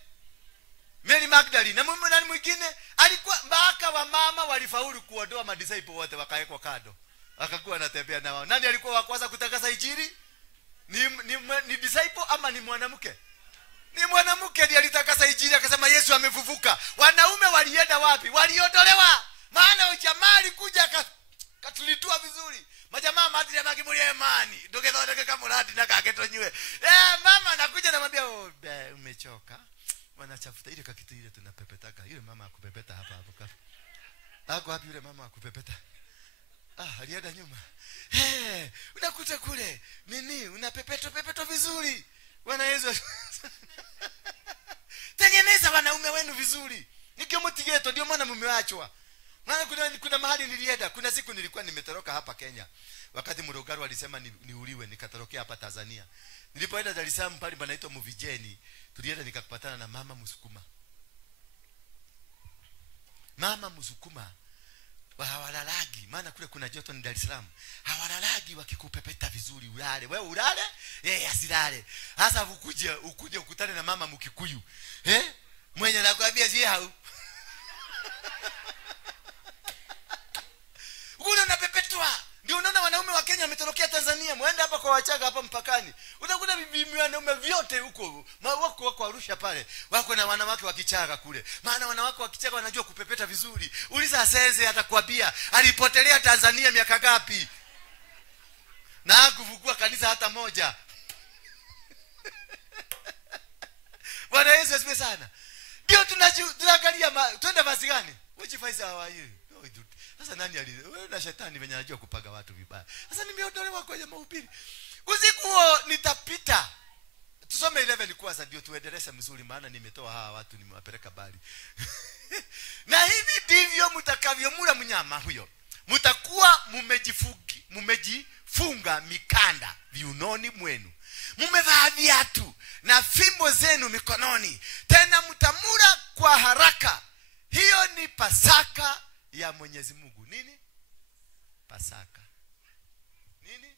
Mary Magdalene. Na nani mwingine? Alikuwa mpaka wamama walifaulu kuondoa madisciple wote wakawekwa kando. Akakuwa anatembea na wao. Nani alikuwa wa kwanza kutangaza injili? Ni disciple ama ni mwanamke? Ni mwanamke ndiye alitakasa injili akasema Yesu amefufuka. Wanaume walienda wapi? Waliondolewa. Maana jamaa alikuja katulitua vizuri. Majamaa madri ya makimulia imani. Ndogethondeke kama muradi na kagetonywe. Mama anakuja anamwambia umechoka. Wanachafuta ile kakitu ile tunapepetaka. Yule mama akupepeta hapa hapo kafu. Ako wapi yule mama akupepeta? Alienda nyuma. Unakuta kule. Nini? Unapepeto vizuri. Bwana Yesu. Tengeneza wanaume wenu vizuri. Nikio mtigeto ndio maana mumeachwa. Maana kuna mahali nilienda, kuna siku nilikuwa nimetoroka hapa Kenya. Wakati Murugaru alisema niuliwe, nikatorokea hapa Tanzania. Nilipoenda Dar es Salaam pale panaitwa Muvijeni, tulienda nikakupatana na mama Musukuma. Mama Musukuma hawalalagi, maana kule kuna joto ni Dar es Salaam. Hawalalagi wakikupepeta vizuri ulale. Wewe ulale, yeye asilale. Hasa ukuje ukutane na mama Mkikuyu. Mwenye anakuambia je hau. Kuna napepetwa. Ndio unaona wanaume wa Kenya wametorokea Tanzania, muende hapa kwa Wachaga hapa mpakani. Utakuta bibi wanaume vyote huko. Wako Arusha pale. Wako na wanawake wa Kichaga kule. Maana wanawake wa Kichaga wanajua kupepeta vizuri. Uliza Aseze atakwambia alipotelea Tanzania miaka ngapi? Na hakufungua kanisa hata moja. Bwana Yesu asifiwe sana. Ndio tunaangalia twende basi gani? Which Faisal are you? Sasa nani wewe na shetani venye anajua kupaga watu vibaya. Sasa nimeondolewa kwenye mahubiri. Usiku huo nitapita. Tusome 11 kwanza ndio tuendeleze mzuri maana nimetoa hawa watu nimewapeleka bali. Na hivi ndivyo mtakavyomula mnyama huyo. Mtakuwa mmefunga mikanda viunoni mwenu, mmevaa viatu na fimbo zenu mikononi, tena mtamula kwa haraka. Hiyo ni Pasaka ya Mwenyezi Mungu. Nini Pasaka? Nini?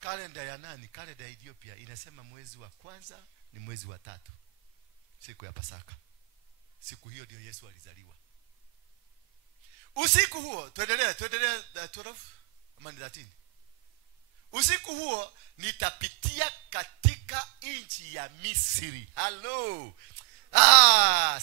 Kalenda ya nani? Kalenda ya Ethiopia inasema mwezi wa kwanza ni mwezi wa 3, siku ya Pasaka. Siku hiyo ndio Yesu alizaliwa. Usiku huo tuendelee 12 ama 13. Usiku huo nitapitia katika nchi ya Misri. Hello.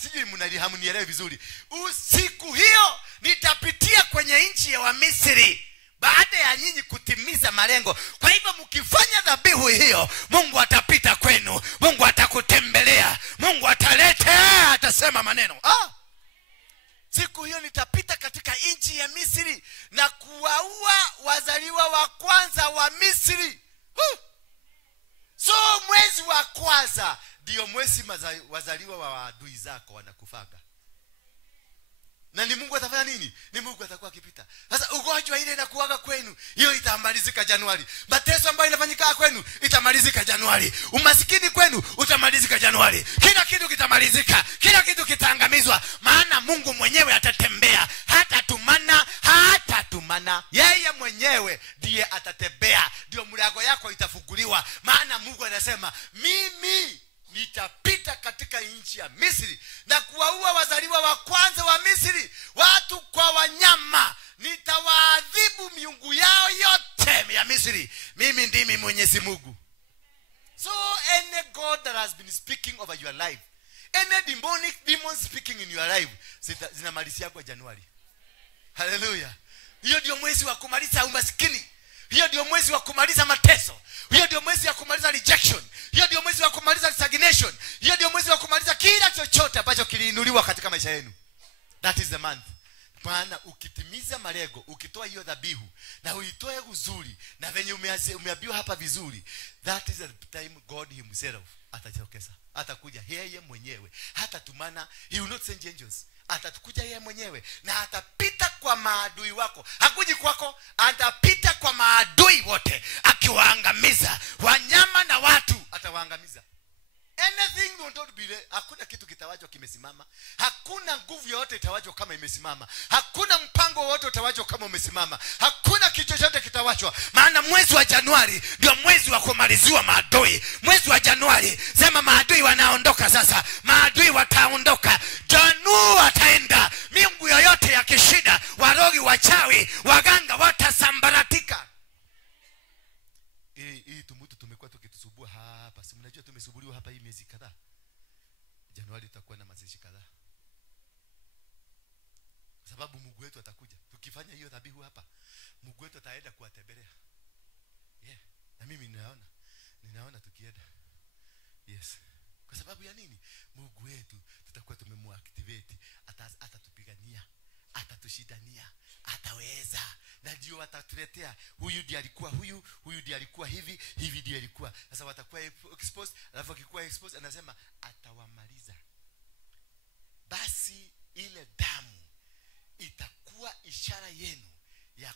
Sijui mnanielewa vizuri. Usiku hiyo nitapitia kwenye nchi ya Misri baada ya nyinyi kutimiza malengo. Kwa hivyo mkifanya dhabihu hiyo, Mungu atapita kwenu, Mungu atakutembelea, Mungu atasema maneno. Siku hiyo nitapita katika nchi ya Misri na kuwaua wazaliwa wa kwanza wa Misri. So mwezi wa kwanza ndio mwezi wazaliwa wa adui zako wanakufaga. Na ni Mungu atafanya nini? Ni Mungu atakuwa akipita. Sasa ugonjwa ile inakuaga kwenu, hiyo itamalizika Januari. Mateso ambayo inafanyika kwenu itamalizika Januari. Umasikini kwenu utamalizika Januari. Kila kitu kitamalizika, kila kitu kitaangamizwa, maana Mungu mwenyewe atatembea. Hatatumana. Yeye mwenyewe ndiye atatembea. Ndio mlango yako itafunguliwa, maana Mungu anasema mimi nitapita katika nchi ya Misri na kuwaua wazaliwa wa kwanza wa Misri, watu kwa wanyama. Nitawaadhibu miungu yao yote ya Misri. Mimi ndimi Mwenyezi Mungu. So any God that has been speaking over your life, any demon speaking in your life, zinamalizia kwa Januari. Hallelujah. Hiyo ndio mwezi wa kumaliza umaskini. Hiyo ndio mwezi wa kumaliza mateso. Hiyo ndio mwezi wa kumaliza rejection. Hiyo ndio mwezi wa kumaliza stagnation. Hiyo ndio mwezi wa kumaliza kila chochote ambacho kiliinuliwa katika maisha yenu. That is the month. Maana ukitimiza malengo, ukitoa hiyo dhabihu na uitoe uzuri na venye umeambiwa hapa vizuri, that is the time God himself atajitokeza. Atakuja yeye mwenyewe. Hatatumana, he will not send angels. Atakuja yeye mwenyewe na atapita kwa maadui wako. Hakuji kwako, atapita kwa maadui wote akiwaangamiza, wanyama na watu atawaangamiza. Anything will not be there. Hakuna kitu kitawachwa kimesimama. Hakuna nguvu yoyote itawachwa kama imesimama. Hakuna mpango wote utawachwa kama umesimama. Hakuna kitu chochote kitawachwa, maana mwezi wa Januari ndio mwezi wa kumaliziwa maadui. Mwezi wa Januari, sema maadui wanaondoka sasa. Maadui wataondoka. Janu ataenda. Miungu yoyote ya kishida, warogi, wachawi, waganga watasambaratika. Hii tumutu tumekuwa tukitusubua hapa. Si mnajua tumesuburiwa hapa hii miezi kadhaa. Januari itakuwa na mazishi kadhaa. Kwa sababu Mungu wetu atakuja. Tukifanya hiyo dhabihu hapa, Mungu wetu ataenda kuwatembelea. Na mimi ninaona tukienda. Yes. Kwa sababu ya nini? Mungu wetu tutakuwa tumemwactivate, atatupigania, atatushidania, ataweza. Na ndio atatuletea huyu ndiye alikuwa huyu ndiye alikuwa hivi ndiye alikuwa. Sasa watakuwa exposed, alafu akikuwa exposed anasema atawamaliza. Basi ile damu itakuwa ishara yenu ya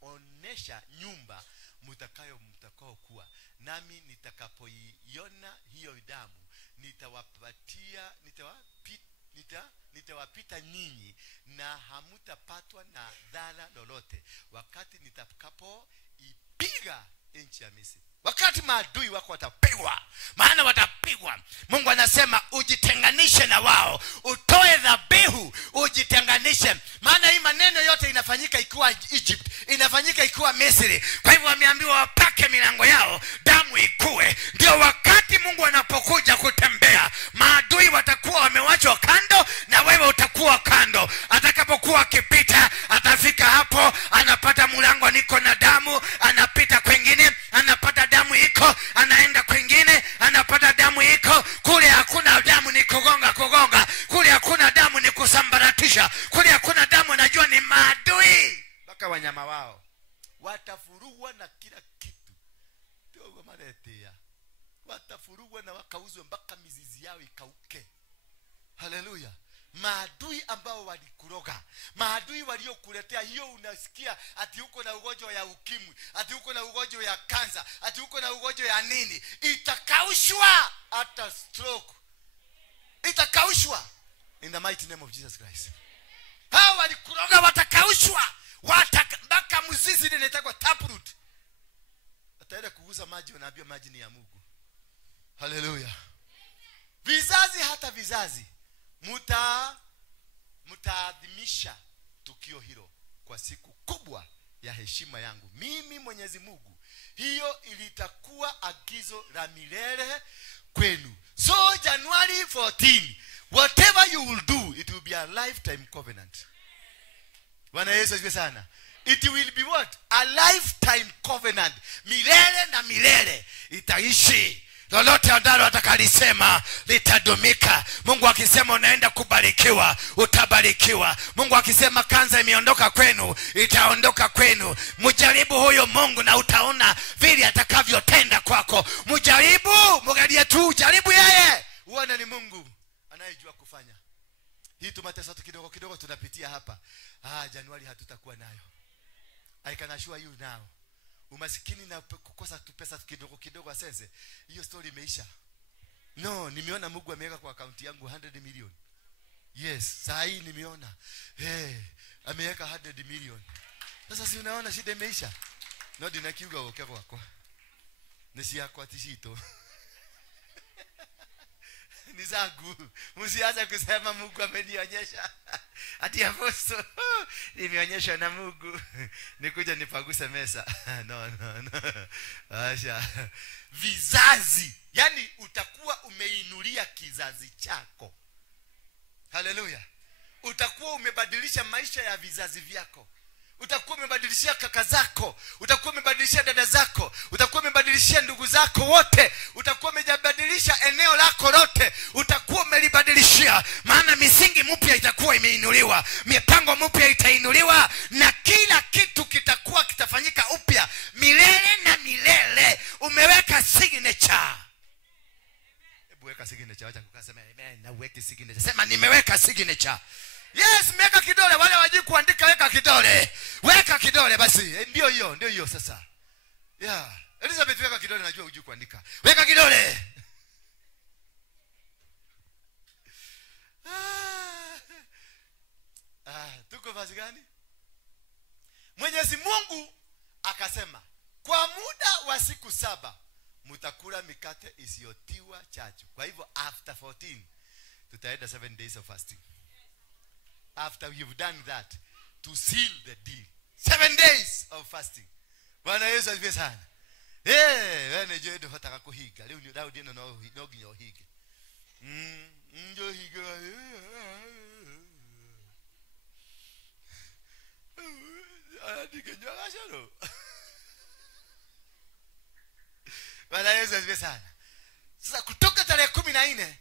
kuonesha nyumba mtakao kuwa. Nami nitakapoiona hiyo damu nitawapita nyinyi na hamutapatwa na dhara lolote wakati nitakapoipiga nchi ya Misri. Wakati maadui wako watapigwa, maana watapigwa. Mungu anasema ujitenganishe na wao, utoe dhabihu, ujitenganishe. Maana hii maneno yote inafanyika ikiwa Egypt, inafanyika ikiwa Misri. Kwa hivyo wameambiwa wapake milango yao, damu ikue. Ndio wakati Mungu anapokuja kutembea, maadui watakuwa wamewachwa kando na wewe utakuwa kando. Atakapokuwa akipita, atafika hapo, anapata mlango niko na damu, anapita kwingine, anapata damu iko, anaenda kwingine, anapata damu iko. Kule hakuna damu ni kugonga. Kule hakuna damu ni kusambaratisha. Kule hakuna damu, najua ni maadui. Baka wanyama wao watafurugwa na kila kitu. Ndio maletea. Watafurugwa na wakauzwe mpaka mizizi yao ikauke. Haleluya. maadui ambao walikuroga, maadui waliokuletea hiyo, unasikia ati uko na ugonjwa ya ukimwi, ati uko na ugonjwa ya kansa, ati uko na ugonjwa ya nini, itakaushwa. Hata stroke itakaushwa in the mighty name of Jesus Christ. Hao walikuroga watakaushwa, mpaka mzizi ile inaitwa taproot. Ataenda kuguza maji, unaambia maji ni ya Mungu. Hallelujah. Vizazi hata vizazi mtaadhimisha tukio hilo kwa siku kubwa ya heshima yangu mimi Mwenyezi Mungu. Hiyo ilitakuwa agizo la milele kwenu. So January 14, whatever you will do, it will be a lifetime covenant. Bwana Yesu asifiwe sana. It will be what? A lifetime covenant. Milele na milele itaishi. Lolote ambalo atakalisema litadumika. Mungu akisema unaenda kubarikiwa, utabarikiwa. Mungu akisema kanza imeondoka kwenu, itaondoka kwenu. Mjaribu huyo Mungu na utaona vile atakavyotenda kwako. Mjaribu, mwangalie tu, jaribu yeye. Uone ni Mungu anayejua kufanya. Hii tumatesa kidogo kidogo tunapitia hapa. Januari hatutakuwa nayo. I can assure you now. Umasikini na kukosa pesa kidogo kidogo asense, hiyo story imeisha. No, nimeona Mungu ameweka kwa account yangu 100 million. Yes, saa hii nimeona. Ameweka 100 million. Sasa si unaona shida imeisha. No dinakiuga wokeko wako. Nisi yako atishito. Ni zangu. Msianze kusema Mungu amenionyesha. Ati aposto nimeonyeshwa na Mungu. Nikuja nipaguse mesa. No. Asha. Vizazi. Yani utakuwa umeinulia kizazi chako. Hallelujah. Utakuwa umebadilisha maisha ya vizazi vyako. Utakuwa umebadilishia kaka zako, utakuwa umebadilishia dada zako, utakuwa umebadilishia ndugu zako wote, utakuwa umebadilisha eneo lako lote, utakuwa umelibadilishia. Maana misingi mpya itakuwa imeinuliwa, mipango mpya itainuliwa, na kila kitu kitakuwa kitafanyika upya milele na milele. Umeweka signature. Hebu weka signature, acha kukasema amen na uweke signature. Sema nimeweka signature. Yes, meka kidole. Wale wajui kuandika, weka kidole. Weka kidole basi. Ndio hiyo sasa. Yeah. Elizabeth, weka kidole, najua hujui kuandika. Weka kidole. Tuko vazi gani? Mwenyezi Mungu akasema, kwa muda wa siku 7 mtakula mikate isiyotiwa chachu. Kwa hivyo after 14 tutaenda 7 days of fasting. After you've done that, to seal the deal, 7 days of fasting. Bwana Yesu asifiwe sana. Wewe ndio hotaka kuhiga. Leo ndio Daudi no ginyo hige. Ndio higa. Adikenyo gasharo. Bwana Yesu asifiwe sana. Sasa kutoka tarehe 14,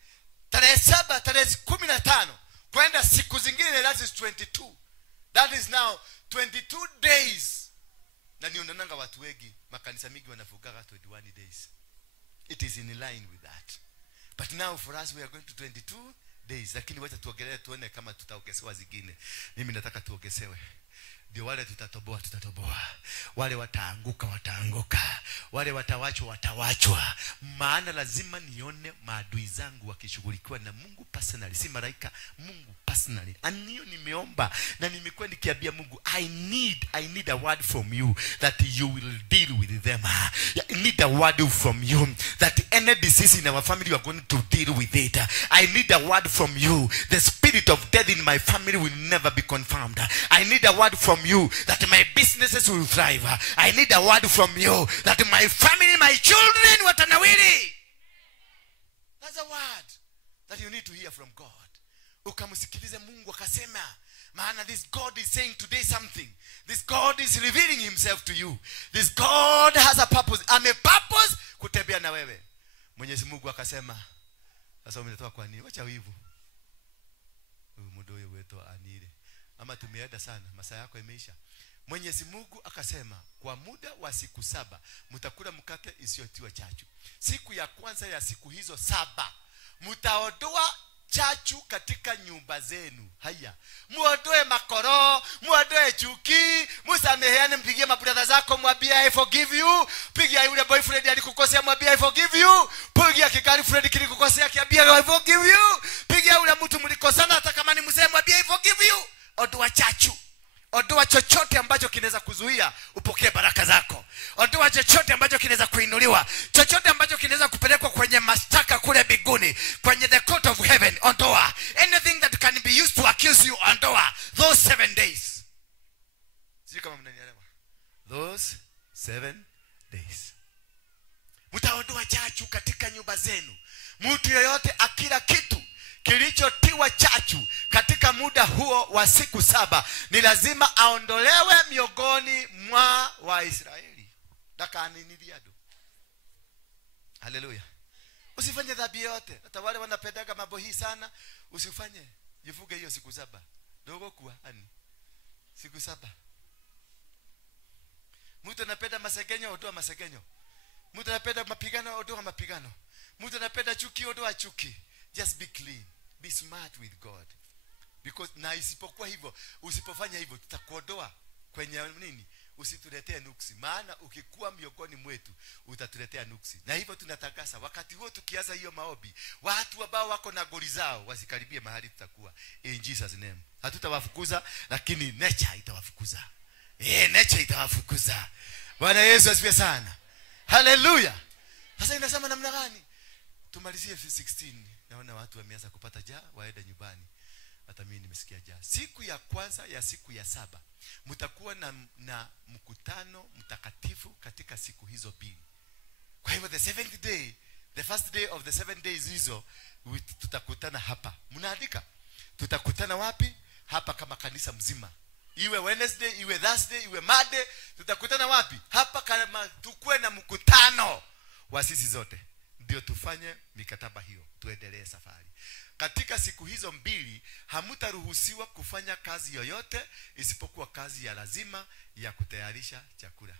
tarehe 7, tarehe 15 kwenda siku zingine, that is 22. That is now 22 days. Na nionanga watu wengi makanisa mingi wanafugaga 21 days. It is in line with that. But now for us we are going to 22 days. Lakini wacha tuongelee tuone kama tutaongezewa zingine. Mimi nataka tuongezewe. Ndio wale tutatoboa. Wale wataanguka. Wale watawachwa. Maana lazima nione maadui zangu wakishughulikiwa na Mungu personally, si malaika, Mungu personally. Aniyo nimeomba na nimekuwa nikiambia Mungu, I need a word from you that you will deal with them. I need a word from you that any disease in our family you are going to deal with it. I need a word from you. The spirit of death in my family will never be confirmed. I need a word from you that my businesses will thrive. I need a word from you that my family, my children watanawiri. That's a word that you need to hear from God. Ukamsikilize Mungu akasema, maana this God is saying today something. This God is revealing himself to you. This God has a purpose. Ame purpose kutembea na wewe. Mwenyezi Mungu akasema, sasa umetoka kwa nini? Wacha wivu. Mudoyo wetu anile. Ama tumeenda sana, masaa yako imeisha. Mwenyezi Mungu akasema, kwa muda wa siku 7 mtakula mkate isiyotiwa chachu. Siku ya kwanza ya siku hizo 7 mtaondoa chachu katika nyumba zenu. Haya, muondoe makoro, muondoe chuki, msameheane, mpigie mabrother zako mwambie I forgive you, pigia yule boyfriend alikukosea mwambie I forgive you, pigia girlfriend kilikukosea kiambia I forgive you, pigia yule mtu mlikosana hata kama ni mzee mwambie I forgive you. Ondoa chachu. Ondoa chochote ambacho kinaweza kuzuia upokee baraka zako. Ondoa chochote ambacho kinaweza kuinuliwa, chochote ambacho kinaweza kupelekwa kwenye mashtaka kule mbinguni, kwenye the court of heaven. Ondoa anything that can be used to accuse you. Ondoa those 7 days. Sio kama mnanielewa? Those 7 days. Mtaondoa chachu katika nyumba zenu. Mtu yeyote akila kitu kilichotiwa chachu katika muda huo wa siku 7 ni lazima aondolewe miongoni mwa Waisraeli. Dakaninidiado. Haleluya. Usifanye dhambi yote. Hata wale wanapendaga mambo hii sana, usifanye. Jifuge hiyo siku 7. Dogo kuwa ani. Siku 7. Mtu anapenda masegenyo, ondoa masegenyo. Mtu anapenda mapigano, ondoa mapigano. Mtu anapenda chuki, ondoa chuki. Just be clean. Be smart with God. Because na isipokuwa hivyo, usipofanya hivyo tutakuondoa kwenye nini? Usituletee nuksi. Maana ukikuwa miongoni mwetu utatuletea nuksi. Na hivyo tunatakasa wakati huo tukianza hiyo maombi, watu ambao wako na goli zao wasikaribie mahali tutakuwa. In Jesus name. Hatutawafukuza lakini nature itawafukuza. Nature itawafukuza. Bwana Yesu asifiwe sana. Hallelujah. Sasa inasema namna gani? Tumalizie 16. Naona watu wameanza kupata njaa, waende nyumbani. Hata mimi nimesikia njaa. Siku ya kwanza ya siku ya 7 mtakuwa na mkutano mtakatifu katika siku hizo 2. Kwa hivyo the 7th day, the first day of the 7 days hizo tutakutana hapa. Mnaandika? Tutakutana wapi? Hapa kama kanisa mzima. Iwe Wednesday, iwe Thursday, iwe Monday, tutakutana wapi? Hapa kama tukue na mkutano wa sisi zote. Ndio tufanye mikataba hiyo, tuendelee safari. Katika siku hizo 2 hamtaruhusiwa kufanya kazi yoyote isipokuwa kazi ya lazima ya kutayarisha chakula.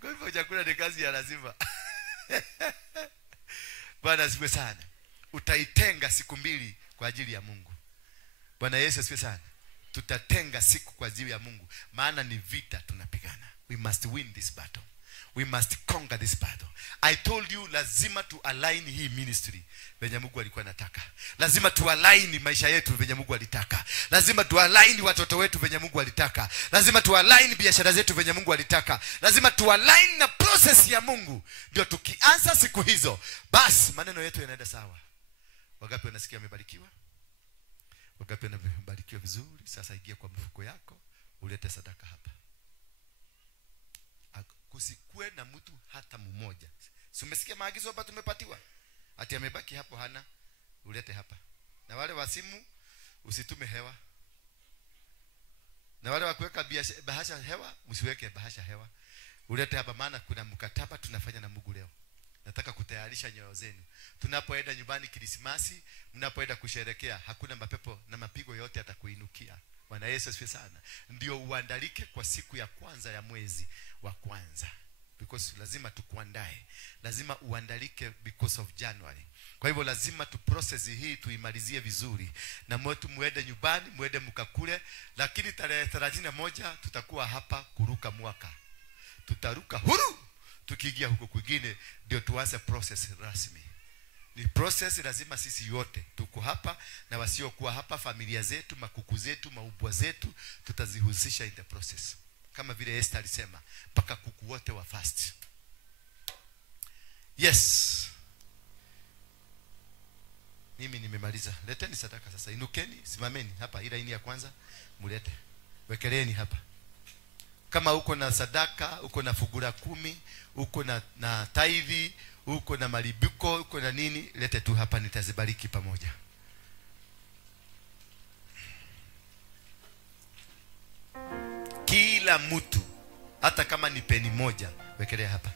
Kwa hivyo chakula ni kazi ya lazima. Bwana asifiwe sana. Utaitenga siku 2 kwa ajili ya Mungu. Bwana Yesu asifiwe sana. Tutatenga siku kwa ajili ya Mungu, maana ni vita tunapigana. We must win this battle. We must conquer this battle. I told you lazima tu align hii ministry venye Mungu alikuwa anataka. Lazima tu align maisha yetu venye Mungu alitaka. Lazima tu align watoto wetu venye Mungu alitaka. Lazima tu align biashara zetu venye Mungu alitaka. Lazima tu align na process ya Mungu. Ndio tukianza siku hizo, basi maneno yetu yanaenda sawa. Wangapi wanasikia wamebarikiwa? Wangapi wanabarikiwa vizuri? Sasa ingia kwa mfuko yako, ulete sadaka hapa. Kusikue na mtu hata mmoja. Si umesikia maagizo hapa tumepatiwa? Ati amebaki hapo hana, ulete hapa. Na wale wa simu usitume hewa. Na wale wa kuweka bahasha hewa, msiweke bahasha hewa. Ulete hapa, maana kuna mkataba tunafanya na Mungu leo. Nataka kutayarisha nyoyo zenu. Tunapoenda nyumbani Krismasi, mnapoenda kusherehekea, hakuna mapepo na mapigo yote atakuinukia. Bwana Yesu asifiwe sana. Ndio uandalike kwa siku ya kwanza ya mwezi wa kwanza. Because lazima tukuandae. Lazima uandalike because of January. Kwa hivyo lazima tu process hii tuimalizie vizuri. Na mwetu muende nyumbani, muende mkakule, lakini tarehe 31 tutakuwa hapa kuruka mwaka. Tutaruka huru. Tukiingia huko kwingine ndio tuanze process rasmi. Ni process lazima sisi yote tuko hapa, na wasiokuwa hapa, familia zetu, makuku zetu, maubwa zetu, tutazihusisha in the process. Kama vile Esther alisema, mpaka kuku wote wa fast. Yes. Mimi nimemaliza. Leteni sadaka sasa. Inukeni, simameni hapa, ila ini ya kwanza mulete. Wekeleni hapa. Kama uko na sadaka, uko na fugura 10, uko na tithe, uko na maribuko, uko na nini, lete tu hapa, nitazibariki pamoja. Kila mtu, hata kama ni peni moja, wekelea hapa.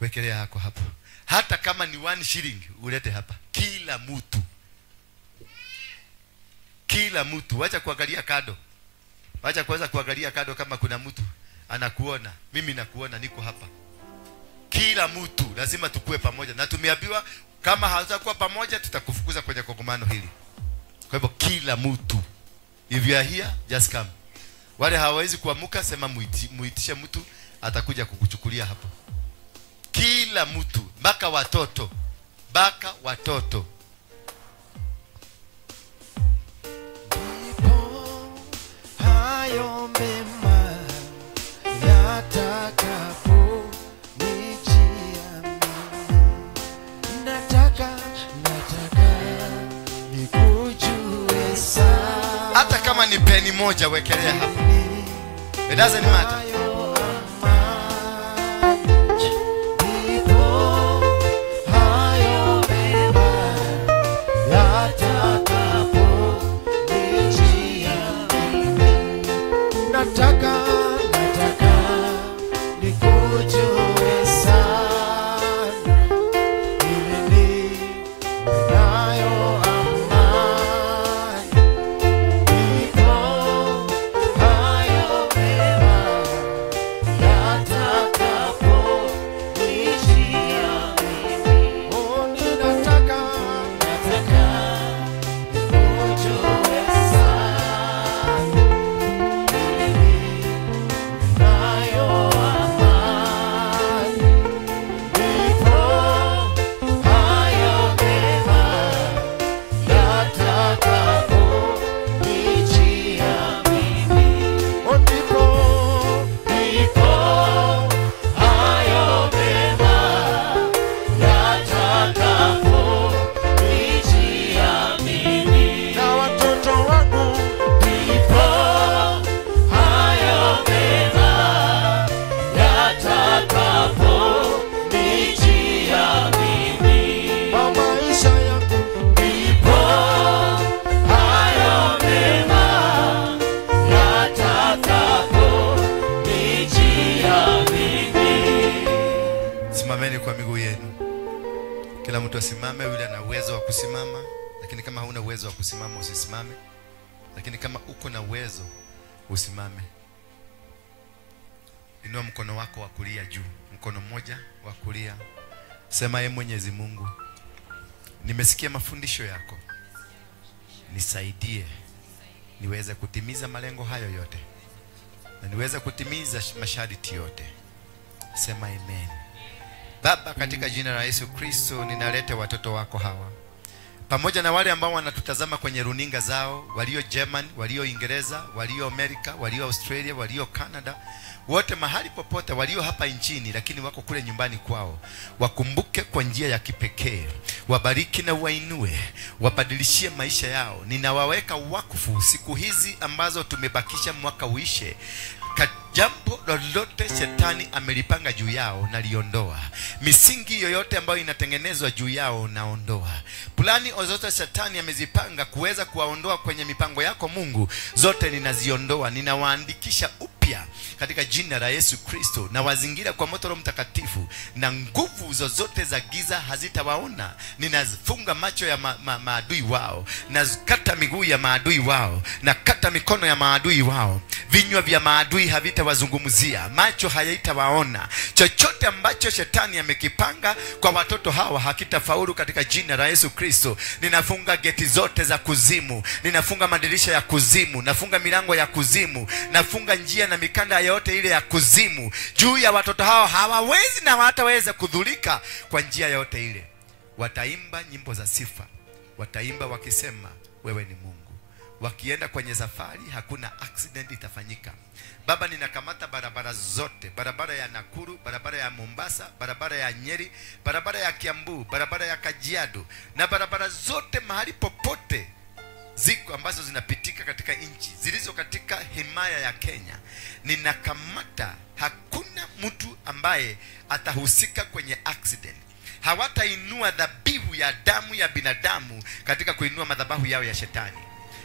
Wekelea yako hapo. Hata kama ni 1 shilling, ulete hapa. Kila mtu. Kila mtu, wacha kuangalia kado. Wacha kuanza kuangalia kado kama kuna mtu anakuona. Mimi nakuona, niko hapa. kila mtu lazima tukue pamoja, na tumeambiwa kama hawatakuwa pamoja tutakufukuza kwenye kongamano hili. Kwa hivyo kila mtu, if you are here just come. Wale hawawezi kuamuka, sema muitishe mtu atakuja kukuchukulia hapo. Kila mtu, mpaka watoto, mpaka watoto. Hayo mema yatakapo nijia mimi, nataka nikujue sana. Hata kama ni peni moja wekelea hapa, it doesn't matter. Nataka nikujue sana, ili ninayo amani. Ndipo hayo mema yatakapo nijia mimi. Oh, ninataka nikujue sana, nayo amani. Ndipo hayo mema yatakapo nijia mimi. Oh, ndipo hayo mema yatakapo nijia mimi. Na watoto wangu, ndipo hayo mema yatakapo nijia mimi. Kwa maisha yangu, ndipo hayo mema yatakapo nijia mimi. Simameni kwa miguu yenu. Kila mtu asimame, yule ana uwezo wa kusimama, lakini kama huna uwezo wa kusimama usisimame. Lakini kama uko na uwezo usimame. Inua mkono wako wa kulia juu, mkono mmoja wa kulia. Sema, Mwenyezi Mungu, nimesikia mafundisho yako. Nisaidie niweze kutimiza malengo hayo yote, na niweze kutimiza masharti yote. Sema amen. Baba, katika jina la Yesu Kristo ninaleta watoto wako hawa, pamoja na wale ambao wanatutazama kwenye runinga zao, walio German, walio Uingereza, walio Amerika, walio Australia, walio Canada, wote mahali popote, walio hapa nchini lakini wako kule nyumbani kwao. Wakumbuke kwa njia ya kipekee, wabariki na wainue, wabadilishie maisha yao. Ninawaweka wakfu siku hizi ambazo tumebakisha mwaka uishe. Jambo lolote shetani amelipanga juu yao naliondoa. Misingi yoyote ambayo inatengenezwa juu yao naondoa. Plani zote shetani amezipanga kuweza kuwaondoa kwenye mipango yako Mungu, zote ninaziondoa. Ninawaandikisha upya katika jina la Yesu Kristo, na wazingira kwa moto mtakatifu, na nguvu zozote za giza hazitawaona. Ninafunga macho ya maadui wao, nakata miguu ya maadui wao, nakata mikono ya maadui wao. Vinywa vya maadui havitawazungumzia, macho hayatawaona. Chochote ambacho shetani amekipanga kwa watoto hawa hakitafaulu katika jina la Yesu Kristo. Ninafunga geti zote za kuzimu, ninafunga madirisha ya kuzimu, nafunga milango ya kuzimu, nafunga njia na mikanda yote ile ya kuzimu juu ya watoto hawa. Hawawezi na hawataweza kudhulika kwa njia yote ile. Wataimba nyimbo za sifa, wataimba wakisema wewe ni Mungu. Wakienda kwenye safari hakuna accident itafanyika. Baba, ninakamata barabara zote, barabara ya Nakuru, barabara ya Mombasa, barabara ya Nyeri, barabara ya Kiambu, barabara ya Kajiado, na barabara zote mahali popote ziko ambazo zinapitika katika nchi zilizo katika himaya ya Kenya. Ninakamata, hakuna mtu ambaye atahusika kwenye accident. Hawatainua dhabihu ya damu ya binadamu katika kuinua madhabahu yao ya shetani.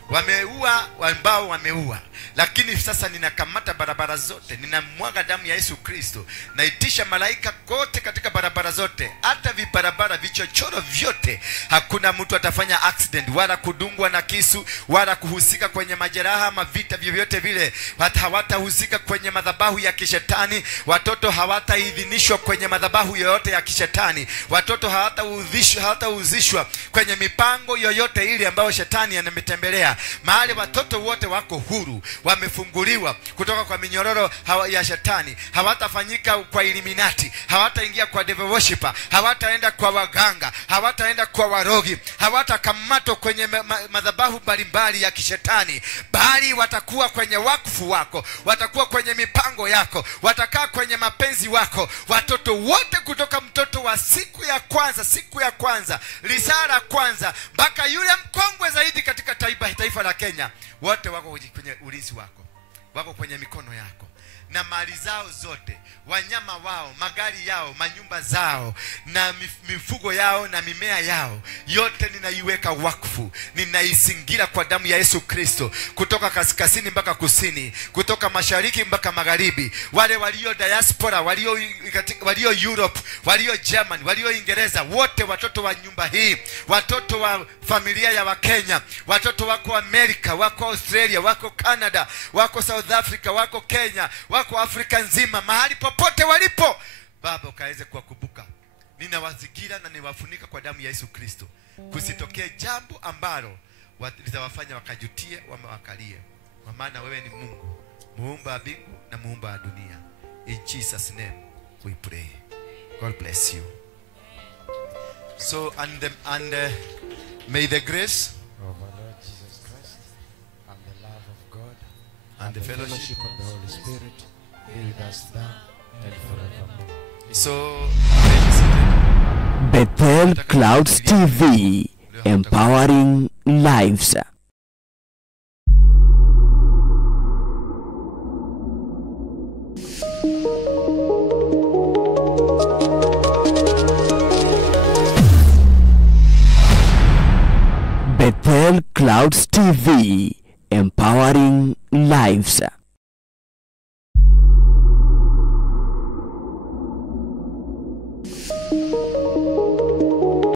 wameua ambao wameua, lakini sasa ninakamata barabara zote, ninamwaga damu ya Yesu Kristo, naitisha malaika kote katika barabara zote, hata vibarabara vichochoro vyote. Hakuna mtu atafanya accident wala kudungwa na kisu wala kuhusika kwenye majeraha ama vita vyovyote vile. Hawatahusika kwenye madhabahu ya kishetani. Watoto hawataidhinishwa kwenye madhabahu yoyote ya kishetani. Watoto hawatauzishwa kwenye mipango yoyote ile ambayo shetani anametembelea. Mahali watoto wote wako huru, wamefunguliwa kutoka kwa minyororo ya shetani. Hawatafanyika kwa Illuminati, hawataingia kwa devil worshiper, hawataenda kwa waganga, hawataenda kwa warogi, hawatakamatwa kwenye madhabahu mbalimbali ya kishetani, bali watakuwa kwenye wakfu wako, watakuwa kwenye mipango yako, watakaa kwenye mapenzi wako. Watoto wote kutoka mtoto wa siku ya kwanza, risala kwanza, mpaka yule mkongwe zaidi katika taifa la Kenya, wote wako kwenye ulinzi wako, wako kwenye mikono yako. Na mali zao zote, wanyama wao, magari yao, manyumba zao, na mifugo yao na mimea yao, yote ninaiweka wakfu, ninaisingira kwa damu ya Yesu Kristo, kutoka kaskazini mpaka kusini, kutoka mashariki mpaka magharibi. Wale walio diaspora, walio Europe, walio German, walio Uingereza, wote watoto wa nyumba hii, watoto wa familia ya Wakenya, watoto wako Amerika, wako Australia, wako Canada, wako South Africa, wako Kenya, wako Afrika nzima, mahali popote walipo, Baba ukaweze kuwakumbuka. Ninawazingira na niwafunika kwa damu ya Yesu Kristo, kusitokee jambo ambalo litawafanya wakajutie wamewakalie, kwa maana wewe ni Mungu, muumba wa mbingu na muumba wa dunia. In Jesus name we pray. God bless you. So and may the grace of our Lord Jesus Christ and the love of God and the fellowship of the Holy Spirit be with us now and forevermore. So Bethel Clouds TV, empowering lives. Bethel Clouds TV, empowering lives.